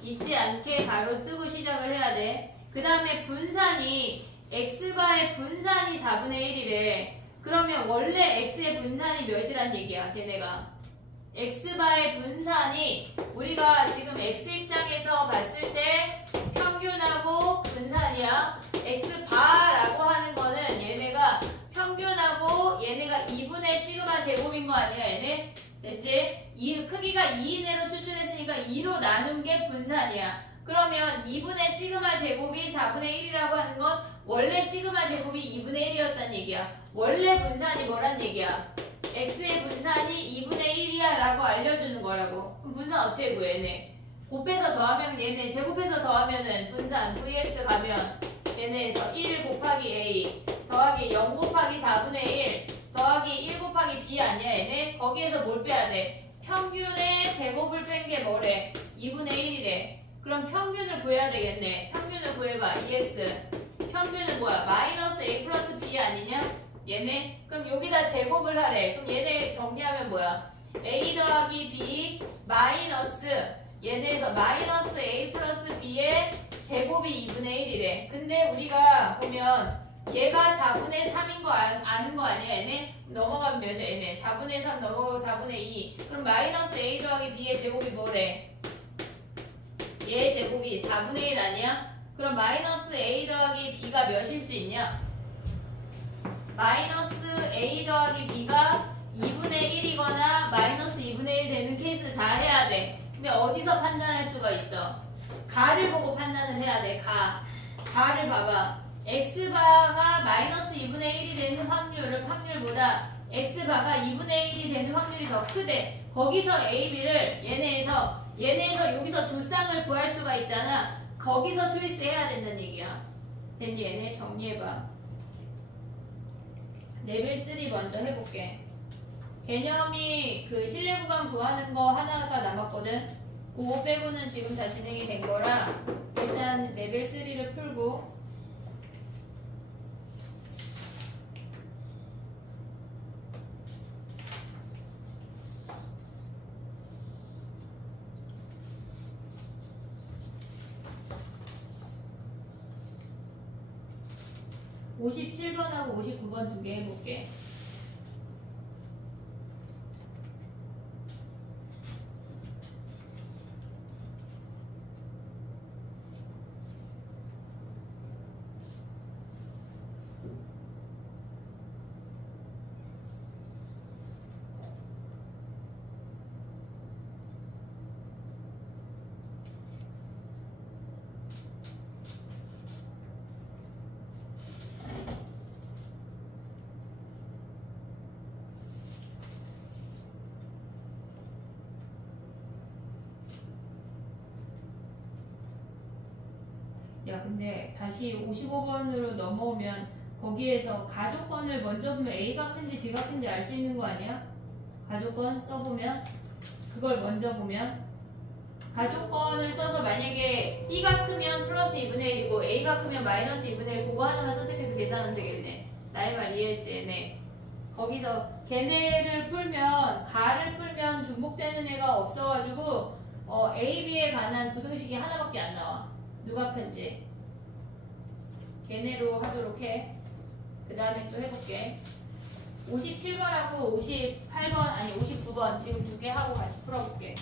잊지 않게 바로 쓰고 시작을 해야 돼. 그 다음에 분산이 x바의 분산이 4분의 1이래. 그러면 원래 x의 분산이 몇이란 얘기야? 걔네가 x바의 분산이 우리가 지금 x 입장에서 봤을 때 평균하고 분산이야. x바라고 하는 거는 얘네가 평균하고 얘네가 2분의 시그마 제곱인 거 아니야? 얘네 됐지? 크기가 2 이내로 추출했으니까 2로 나눈 게 분산이야. 그러면 2분의 시그마 제곱이 4분의 1이라고 하는 건 원래 시그마 제곱이 2분의 1이었단 얘기야. 원래 분산이 뭐란 얘기야? x의 분산이 2분의 1이야 라고 알려주는 거라고. 그럼 분산 어떻게 구해? 얘네 곱해서 더하면 얘네 제곱해서 더하면은 분산 vx 가면 얘네에서 1 곱하기 a 더하기 0 곱하기 4분의 1 더하기 1 곱하기 b 아니야 얘네? 거기에서 뭘 빼야 돼? 평균의 제곱을 뺀 게 뭐래? 2분의 1이래. 그럼 평균을 구해야 되겠네. 평균을 구해봐. EX 평균은 뭐야? 마이너스 A 플러스 B 아니냐? 얘네? 그럼 여기다 제곱을 하래. 그럼 얘네 정리하면 뭐야? A 더하기 B 마이너스 얘네에서 마이너스 A 플러스 B의 제곱이 2분의 1이래. 근데 우리가 보면 얘가 4분의 3인 거 아는 거 아니야 얘네? 넘어가면 몇이야 얘네? 4분의 3 넘어가고 4분의 2. 그럼 마이너스 A 더하기 B의 제곱이 뭐래? 얘 제곱이 4분의 1 아니야? 그럼 마이너스 A 더하기 B가 몇일 수 있냐? 마이너스 A 더하기 B가 2분의 1이거나 마이너스 2분의 1 되는 케이스를 다 해야 돼. 근데 어디서 판단할 수가 있어? 가를 보고 판단을 해야 돼. 가를 봐봐. X바가 마이너스 2분의 1이 되는 확률보다 X바가 2분의 1이 되는 확률이 더 크대. 거기서 A, B를 얘네에서 여기서 두 쌍을 구할 수가 있잖아. 거기서 초이스 해야 된다는 얘기야. 됐니? 얘네 정리해봐. 레벨 3 먼저 해볼게. 개념이 그 실내 구간 구하는 거 하나가 남았거든. 그거 빼고는 지금 다 진행이 된 거라 일단 레벨 3를 풀고 (57번하고) (59번) 두 개 해볼게. 야 근데 다시 55번으로 넘어오면 거기에서 가족권을 먼저 보면 A가 큰지 B가 큰지 알 수 있는 거 아니야? 가족권 써보면 그걸 먼저 보면 가족권을 써서 만약에 B가 크면 플러스 2분의 1이고 A가 크면 마이너스 2분의 1 그거 하나만 선택해서 계산하면 되겠네. 나의 말 이해했지? 네. 거기서 걔네를 풀면 가를 풀면 중복되는 애가 없어가지고 A, B에 관한 부등식이 하나밖에 안 나와. 누가 편지? 걔네로 하도록 해. 그 다음에 또 해볼게. 57번하고 58번 아니 59번 지금 두 개 하고 같이 풀어볼게.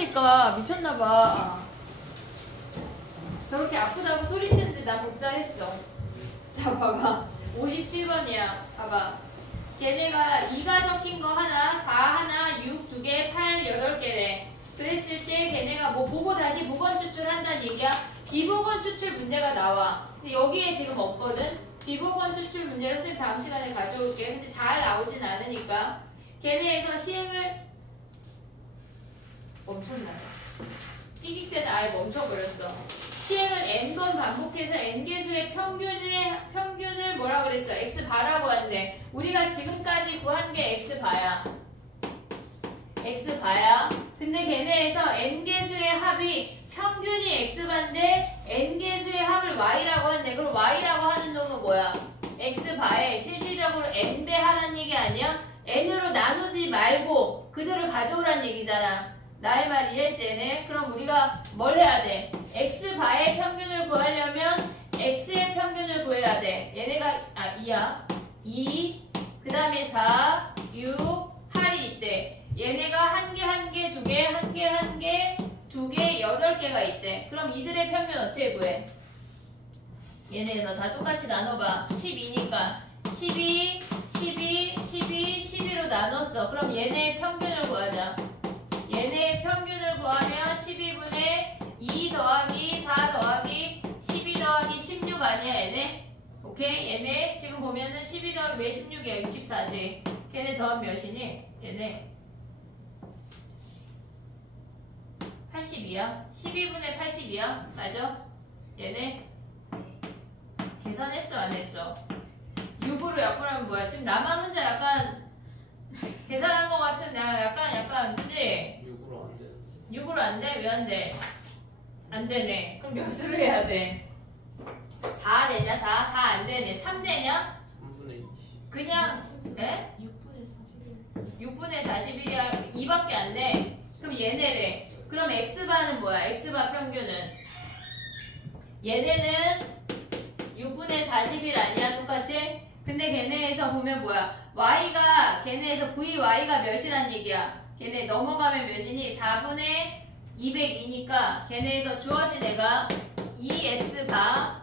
아프다니까 미쳤나봐. 저렇게 아프다고 소리치는데 나 복사했어. 자 봐봐 57번이야. 봐봐 걔네가 2가 적힌 거 하나 4 하나 6 2개 8 8개래. 그랬을 때 걔네가 뭐 보고 다시 복원 추출한다는 얘기야. 비복원 추출 문제가 나와. 근데 여기에 지금 없거든. 비복원 추출 문제를 선생님 다음 시간에 가져올게. 근데 잘 나오진 않으니까 걔네에서 시행을 멈췄나요? 띠깃 때는 아예 멈춰버렸어. 시행을 n번 반복해서 n개수의 평균을 뭐라 그랬어? x바라고 한대. 우리가 지금까지 구한 게 x바야. x바야. 근데 걔네에서 n개수의 합이 평균이 x바인데 n개수의 합을 y라고 한대. 그럼 y라고 하는 놈은 뭐야? x바에 실질적으로 n배 하라는 얘기 아니야? n으로 나누지 말고 그대로 가져오란 얘기잖아. 나의 말 이해했지? 그럼 우리가 뭘 해야 돼? x바의 평균을 구하려면 x의 평균을 구해야 돼. 얘네가 2야. 2, 그 다음에 4, 6, 8이 있대. 얘네가 한 개, 한 개, 두 개, 한 개, 한 개, 두 개, 8개가 있대. 그럼 이들의 평균 어떻게 구해? 얘네에서 다 똑같이 나눠봐. 12니까 12, 12, 12, 12로 나눴어. 그럼 얘네의 평균을 구하자. 얘네의 평균을 구하면 12분의 2 더하기 4 더하기 12 더하기 16 아니야 얘네? 오케이? 얘네 지금 보면은 12 더하기 왜 16이야? 64지. 걔네 더하면 몇이니? 얘네 80이야. 12분의 80이야. 맞아? 얘네 계산했어 안 했어? 6으로 약분하면 뭐야? 지금 나만 혼자 약간 계산한 것 같은 내가 약간 그치? 6으로 안 되는데. 6으로 안 돼? 왜 안 돼? 안 되네. 그럼 몇으로 해야 돼? 4 되냐? 4 안 되네. 3 되냐? 3분의 20. 그냥 에? 6분의 41. 6분의 41이야. 2밖에 안 돼. 그럼 얘네래. 그럼 x바는 뭐야? x바 평균은 얘네는 6분의 41 아니야? 똑같이? 근데 걔네에서 보면 뭐야? y가 걔네에서 vy가 몇이란 얘기야? 걔네 넘어가면 몇이니? 4분의 202니까 걔네에서 주어진 애가 2x바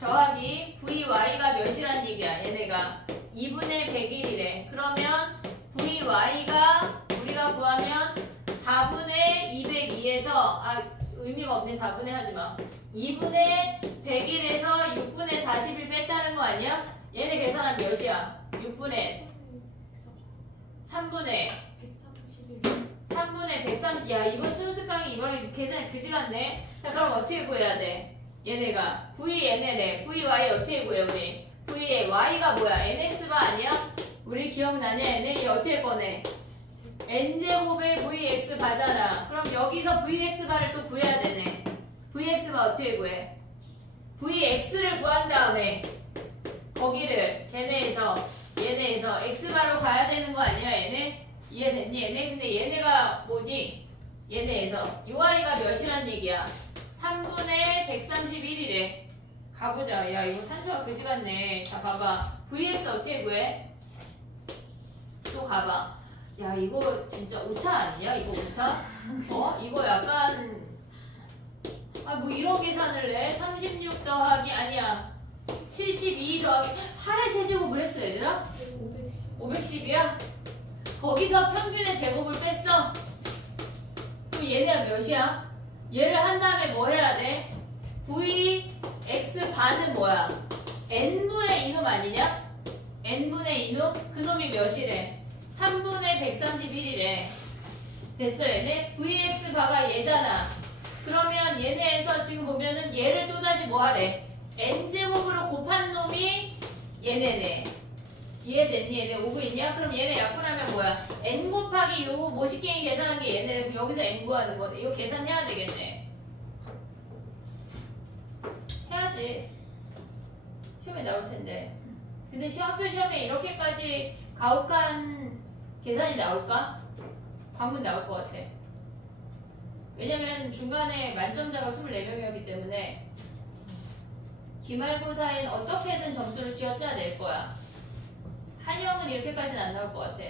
더하기 vy가 몇이란 얘기야? 얘네가 2분의 101이래. 그러면 vy가 우리가 구하면 4분의 202에서 의미가 없네. 4분의 하지마. 2분의 101에서 6분의 41 뺐다는 거 아니야? 얘네 계산하면 몇이야? 6분의 3분의 130. 야 이번 수능 특강이 이번에 계산이 그지 같네. 자 그럼 어떻게 구해야 돼? 얘네가 얘네네. vy 어떻게 구해 우리? v의 y가 뭐야? nx바 아니야? 우리 기억나냐? 얘네 어떻게 꺼내? n제곱의 vx바잖아. 그럼 여기서 vx바를 또 구해야 되네. vx바 어떻게 구해? vx를 구한 다음에 거기를 얘네에서 x바로 가야 되는 거 아니야 얘네? 이해됐니 얘네? 근데 얘네가 뭐니? 얘네에서 ui가 몇이란 얘기야? 3분의 131이래. 가보자. 야 이거 산수가 그지 같네. 자 봐봐. vx 어떻게 구해? 또 가봐. 야 이거 진짜 오타 아니야? 이거 오타? 이거 약간 뭐 이런 계산을 해? 36 더하기 아니야 72 더하기 8의 세제곱을 했어 얘들아? 510이야? 거기서 평균의 제곱을 뺐어? 그럼 얘네가 몇이야? 얘를 한 다음에 뭐 해야 돼? vx바는 뭐야? n분의 2놈 아니냐? n분의 2놈? 그놈이 몇이래? 3분의 131이래. 됐어 얘네? vx바가 얘잖아. 그러면 얘네에서 지금 보면은 얘를 또다시 뭐 하래? n제곱으로 곱한 놈이 얘네네. 이해됐니? 얘네 오고 있냐? 그럼 얘네 약분하면 뭐야? n 곱하기 요 모식갱이 계산한 게 얘네를 그럼 여기서 n 구하는 거네. 이거 계산해야 되겠네. 해야지. 시험에 나올 텐데. 근데 시험표 시험에 이렇게까지 가혹한 계산이 나올까? 방문 나올 것 같아. 왜냐면 중간에 만점자가 24명이었기 때문에 기말고사엔 어떻게든 점수를 쥐어짜낼 거야. 한영은 이렇게까지는 안 나올 것 같아.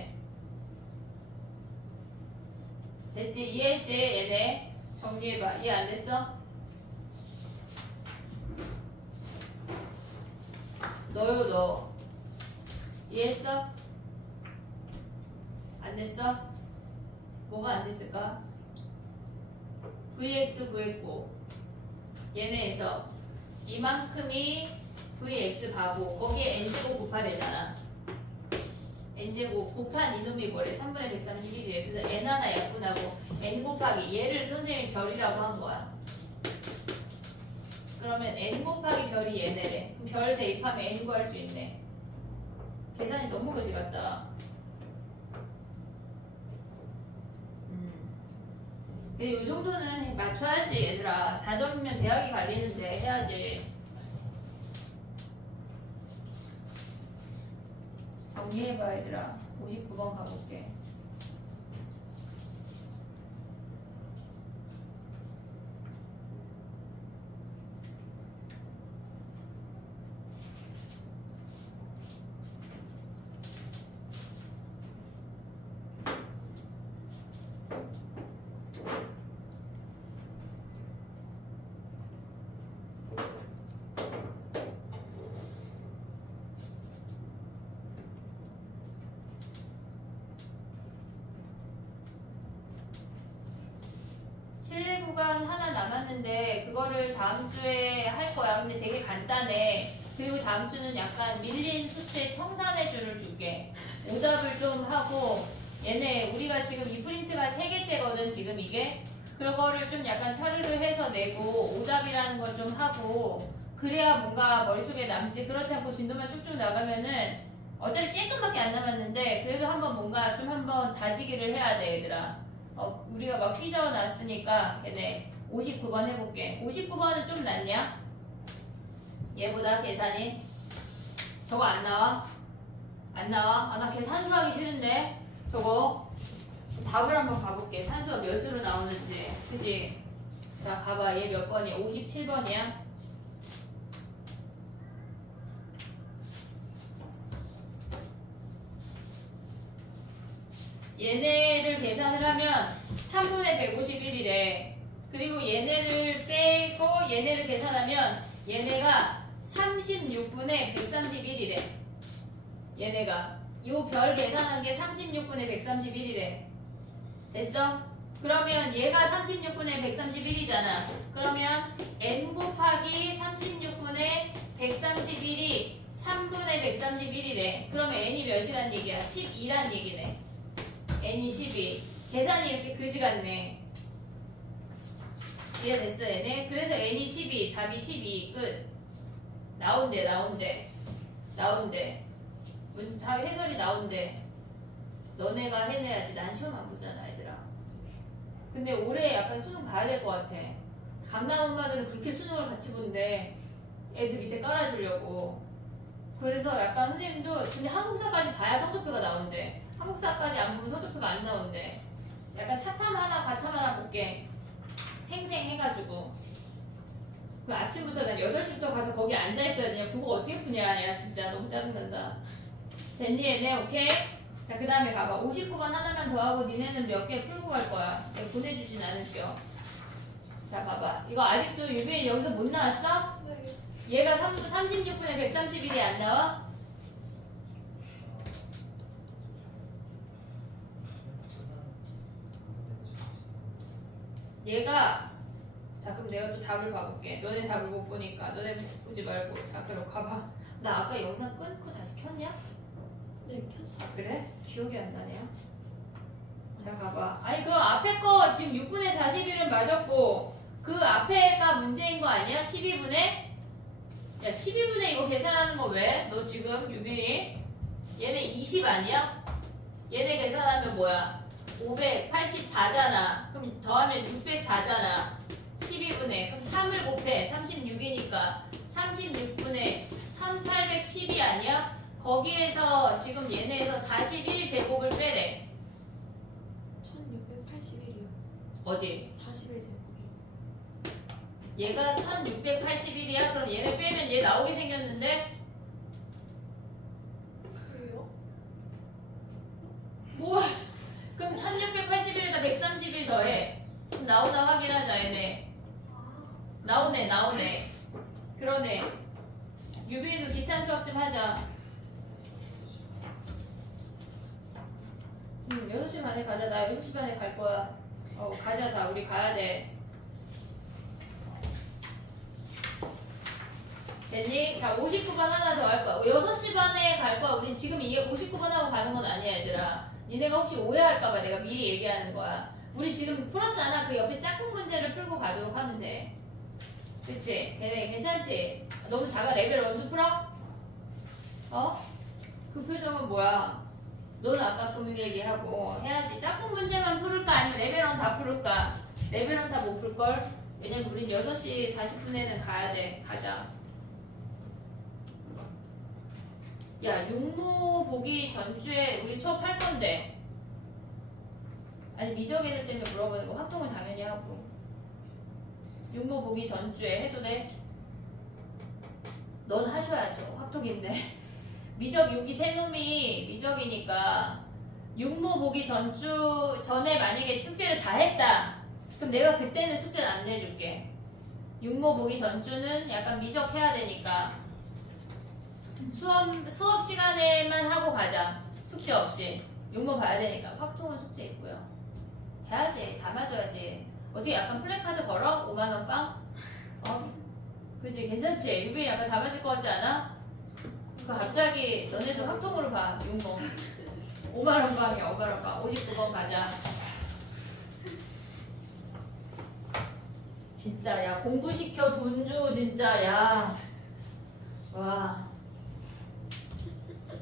됐지? 이해했지? 얘네 정리해봐. 이해 안 됐어? 너요 너 이해했어? 안 됐어? 뭐가 안 됐을까? vx 구했고 얘네에서 이만큼이 vx 바고 거기에 n제곱 곱하되잖아. n제곱 곱한 이놈이 뭐래? 3분의 131이래. 그래서 n 하나 약분하고 n 곱하기 얘를 선생님이 별이라고 한 거야. 그러면 n 곱하기 별이 얘네래. 그럼 별 대입하면 n 구할 수 있네. 계산이 너무 거지 같다. 근데 이 정도는 맞춰야지 얘들아. 4점이면 대학이 갈리는데 해야지. 정리해봐 얘들아. 59번 가볼게. 실내 구간 하나 남았는데 그거를 다음 주에 할 거야. 근데 되게 간단해. 그리고 다음 주는 약간 밀린 수채 청산해 줄을 줄게. 오답을 좀 하고 얘네 우리가 지금 이 프린트가 3개째거든 지금 이게. 그거를 좀 약간 차르르 해서 내고 오답이라는 걸 좀 하고 그래야 뭔가 머릿속에 남지. 그렇지 않고 진도만 쭉쭉 나가면은 어차피 조금밖에 안 남았는데 그래도 한번 뭔가 좀 한번 다지기를 해야 돼 얘들아. 우리가 막 휘저어 놨으니까 얘네 59번 해볼게. 59번은 좀 낫냐? 얘보다 계산이 저거 안 나와? 안 나와? 아, 나 걔 산수하기 싫은데 저거 답을 한번 봐볼게. 산수가 몇 수로 나오는지. 그치? 자 가봐. 얘 몇 번이야? 57번이야? 얘네를 계산을 하면 3분의 151이래. 그리고 얘네를 빼고 얘네를 계산하면 얘네가 36분의 131이래. 얘네가 요 별 계산한 게 36분의 131이래. 됐어? 그러면 얘가 36분의 131이잖아. 그러면 n 곱하기 36분의 131이 3분의 131이래. 그러면 n이 몇이란 얘기야? 12란 얘기네. n이 12. 계산이 이렇게 그지 같네. 이해됐어 얘네? 그래서 n이 12. 답이 12. 끝. 나온대. 답 해설이 나온대. 너네가 해내야지. 난 시험 안 보잖아 얘들아. 근데 올해 약간 수능 봐야 될 것 같아. 강남 엄마들은 그렇게 수능을 같이 본대. 애들 밑에 깔아주려고. 그래서 약간 선생님도 근데 한국사까지 봐야 성적표가 나온대. 한국사까지 안 보면 성적표가 안 나온대. 약간 사탐 하나 과탐 하나 볼게. 생생 해가지고. 그럼 아침부터 난 8시부터 가서 거기 앉아있어야 되냐. 그거 어떻게 푸냐. 야 진짜 너무 짜증난다. 됐니 얘네? 오케이? 자 그 다음에 가봐. 59번 하나만 더 하고 니네는 몇 개 풀고 갈 거야. 내가 보내주진 않을게요. 자 봐봐. 이거 아직도 유빈이 여기서 못 나왔어? 네. 얘가 36분의 131이 안 나와? 얘가 자 그럼 내가 또 답을 봐볼게. 너네 답을 못 보니까 너네 보지 말고. 자 그럼 가봐. 나 아까 영상 끊고 다시 켰냐? 네, 켰어. 아 그래? 기억이 안 나네요. 자 가봐. 아니 그럼 앞에 거 지금 6분의 41은 맞았고 그 앞에가 문제인 거 아니야? 12분의? 야 12분의 이거 계산하는 거 왜? 너 지금 유빈이 얘네 20 아니야? 얘네 계산하면 뭐야? 584잖아. 그럼 더하면 604잖아. 12분의 그럼 3을 곱해. 36이니까 36분의 1812 아니야? 거기에서 지금 얘네에서 41제곱을 빼래. 1681이요. 어디? 41제곱이. 얘가 1681이야? 그럼 얘네 빼면 얘 나오게 생겼는데? 그래요? 뭐? 그럼 1681에다 131 얘네를 더해. 나오나 확인하자 얘네. 나오네. 그러네. 유빈이도 기탄 수학 좀 하자. 6시 반에 가자. 나 6시 반에 갈 거야. 가자. 다 우리 가야 돼. 됐니? 자, 59번 하나 더 할 거야. 6시 반에 갈 거야. 우린 지금 이게 59번 하고 가는 건 아니야, 얘들아. 니네가 혹시 오해할까봐 내가 미리 얘기하는 거야. 우리 지금 풀었잖아. 그 옆에 짝꿍 문제를 풀고 가도록 하면 돼. 그치? 걔네 괜찮지? 너무 작아. 레벨 1도 풀어? 그 표정은 뭐야? 너는 아까 그 얘기하고 해야지. 짝꿍 문제만 풀을까? 아니면 레벨 1 다 풀을까? 레벨 1 다 못 풀걸? 왜냐면 우린 6시 40분에는 가야 돼. 가자. 야, 육모 보기 전주에 우리 수업할 건데. 아니, 미적 애들 때문에 물어보는 거. 확통은 당연히 하고. 육모 보기 전주에 해도 돼? 넌 하셔야죠. 확통인데. 미적 여기 세 놈이 미적이니까 육모 보기 전에 만약에 숙제를 다 했다. 그럼 내가 그때는 숙제를 안 내줄게. 육모 보기 전주는 약간 미적 해야 되니까 수업 시간에만 하고 가자. 숙제 없이. 육모 봐야 되니까. 확통은 숙제 있고요. 해야지. 다 맞아야지. 어떻게 약간 플래카드 걸어? 5만원 빵? 그치 괜찮지? 유빈이 약간 다 맞을 것 같지 않아? 갑자기 너네도 확통으로 봐. 육모 5만원 빵이야. 5만원 빵. 59번 가자. 진짜 야 공부시켜 돈 줘 진짜 야. 와.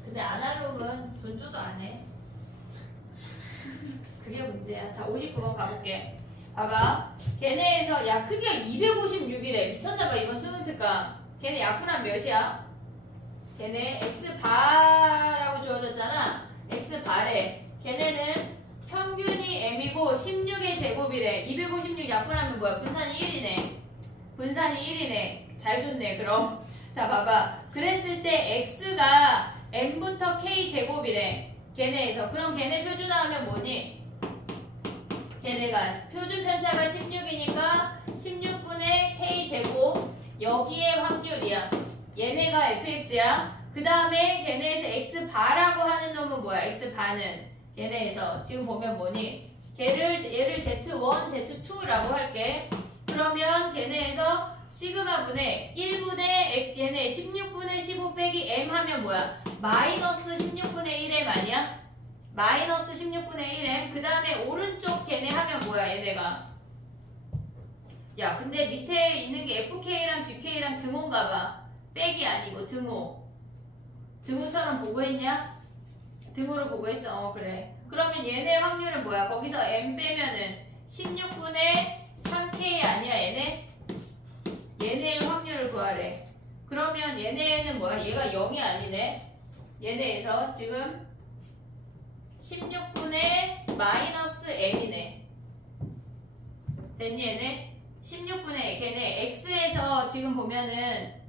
근데 아날로그는 돈 줘도 안 해. 그게 문제야. 자 59번 가볼게. 봐봐. 걔네에서 야 크기가 256이래. 미쳤나봐 이번 수능 특강. 걔네 약분한 몇이야? 걔네 x바라고 주어졌잖아. x바래. 걔네는 평균이 m이고 16의 제곱이래. 256 약분하면 뭐야? 분산이 1이네. 분산이 1이네. 잘 줬네 그럼. 자 봐봐. 그랬을 때 x가 m부터 k 제곱이래. 걔네에서. 그럼 걔네 표준화하면 뭐니? 걔네가 표준 편차가 16이니까 16분의 k 제곱. 여기에 확률이야. 얘네가 fx야. 그 다음에 걔네에서 x바라고 하는 놈은 뭐야? x바는 얘네에서 지금 보면 뭐니? 얘를 z1, z2라고 할게. 그러면 걔네에서 시그마분의 1분의 얘네 16분의 15 빼기 m 하면 뭐야? 마이너스 16분의 1m 아니야? 마이너스 16분의 1m. 그 다음에 오른쪽 걔네 하면 뭐야? 얘네가 야 근데 밑에 있는 게 fk랑 gk랑 등호인가 봐. 빼기 아니고 등호. 등호처럼 보고 있냐? 등호로 보고 있어. 그래. 그러면 얘네 확률은 뭐야? 거기서 m 빼면은 16분의 3k 아니야 얘네? 얘네의 확률을 구하래. 그러면 얘네는 뭐야? 얘가 0이 아니네. 얘네에서 지금 16분의 마이너스 m이네. 됐니 얘네? 16분의 걔네 x에서 지금 보면은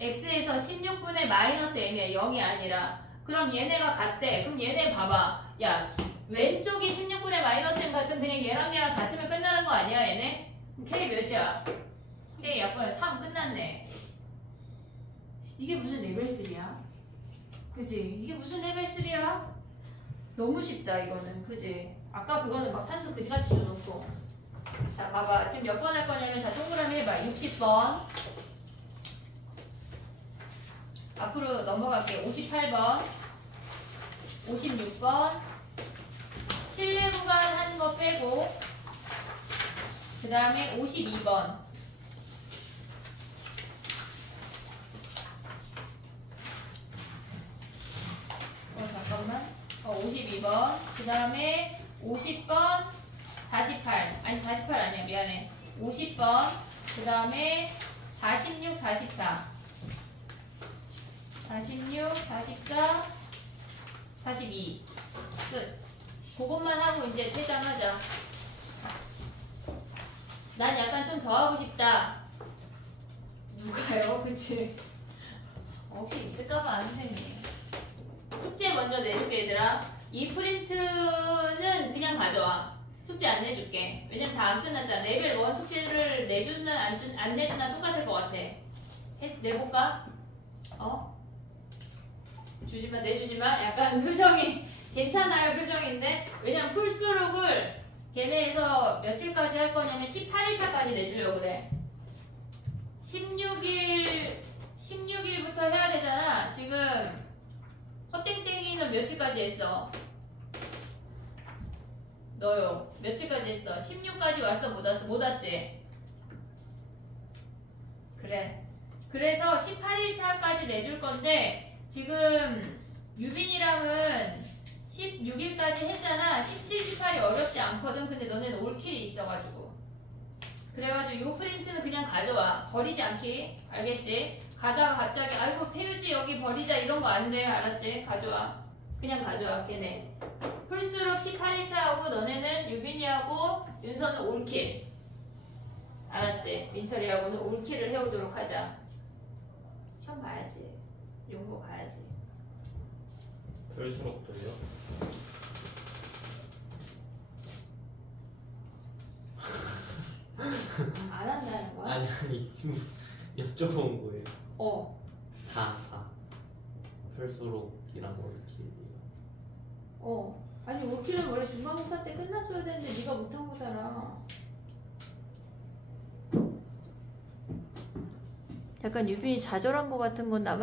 x에서 16분의 마이너스 m이야. 0이 아니라. 그럼 얘네가 같대. 그럼 얘네 봐봐. 야 왼쪽이 16분의 마이너스 m 같으면 그냥 얘랑 같으면 끝나는 거 아니야 얘네? k 몇이야? k 약분을 3 끝났네. 이게 무슨 레벨 3야? 그지? 이게 무슨 레벨 3야? 너무 쉽다 이거는. 그지? 아까 그거는 막 산수 그지같이 줘놓고. 자 봐봐. 지금 몇 번 할 거냐면 자 동그라미 해봐. 60번. 앞으로 넘어갈게요. 58번, 56번, 실내 구간 한 거 빼고, 그 다음에 52번. 잠깐만. 52번. 그 다음에 50번, 48. 아니, 48 아니야. 미안해. 50번. 그 다음에 46, 44. 46, 44, 42. 끝. 그것만 하고 이제 퇴장하자. 난 약간 좀 더 하고 싶다. 누가요? 그치? 혹시 있을까봐 선생님. 숙제 먼저 내줄게 얘들아. 이 프린트는 그냥 가져와. 숙제 안 내줄게. 왜냐면 다 안 끝났잖아. 레벨 1 숙제를 내주나 안 내주나 똑같을 것 같아. 내볼까? 주지마, 내주지마. 약간 표정이 괜찮아요, 표정인데. 왜냐면 풀수록을 걔네에서 며칠까지 할 거냐면 18일차까지 내주려고 그래. 16일부터 해야 되잖아. 지금 헛땡땡이는 며칠까지 했어? 너요. 며칠까지 했어? 16까지 왔어? 못 왔어? 못 왔지? 그래. 그래서 18일차까지 내줄 건데 지금 유빈이랑은 16일까지 했잖아. 17, 18이 어렵지 않거든. 근데 너네는 올킬이 있어가지고. 그래가지고 요 프린트는 그냥 가져와. 버리지 않기. 알겠지? 가다가 갑자기 아이고 페유지 여기 버리자 이런 거 안 돼. 알았지? 가져와. 그냥 가져와. 걔네. 풀수록 18일차하고 너네는 유빈이하고 윤서는 올킬. 알았지? 민철이하고는 올킬을 해오도록 하자. 시험 봐야지. 용보 가야지. 풀수록도요? 안 한다는 거야? 아니 여쭤본 거예요. 다 풀수록이랑 올킬이요. 아니 올킬은 원래 중간고사 때 끝났어야 되는데 네가 못한 거잖아. 약간 유빈이 좌절한 거 같은 건 나만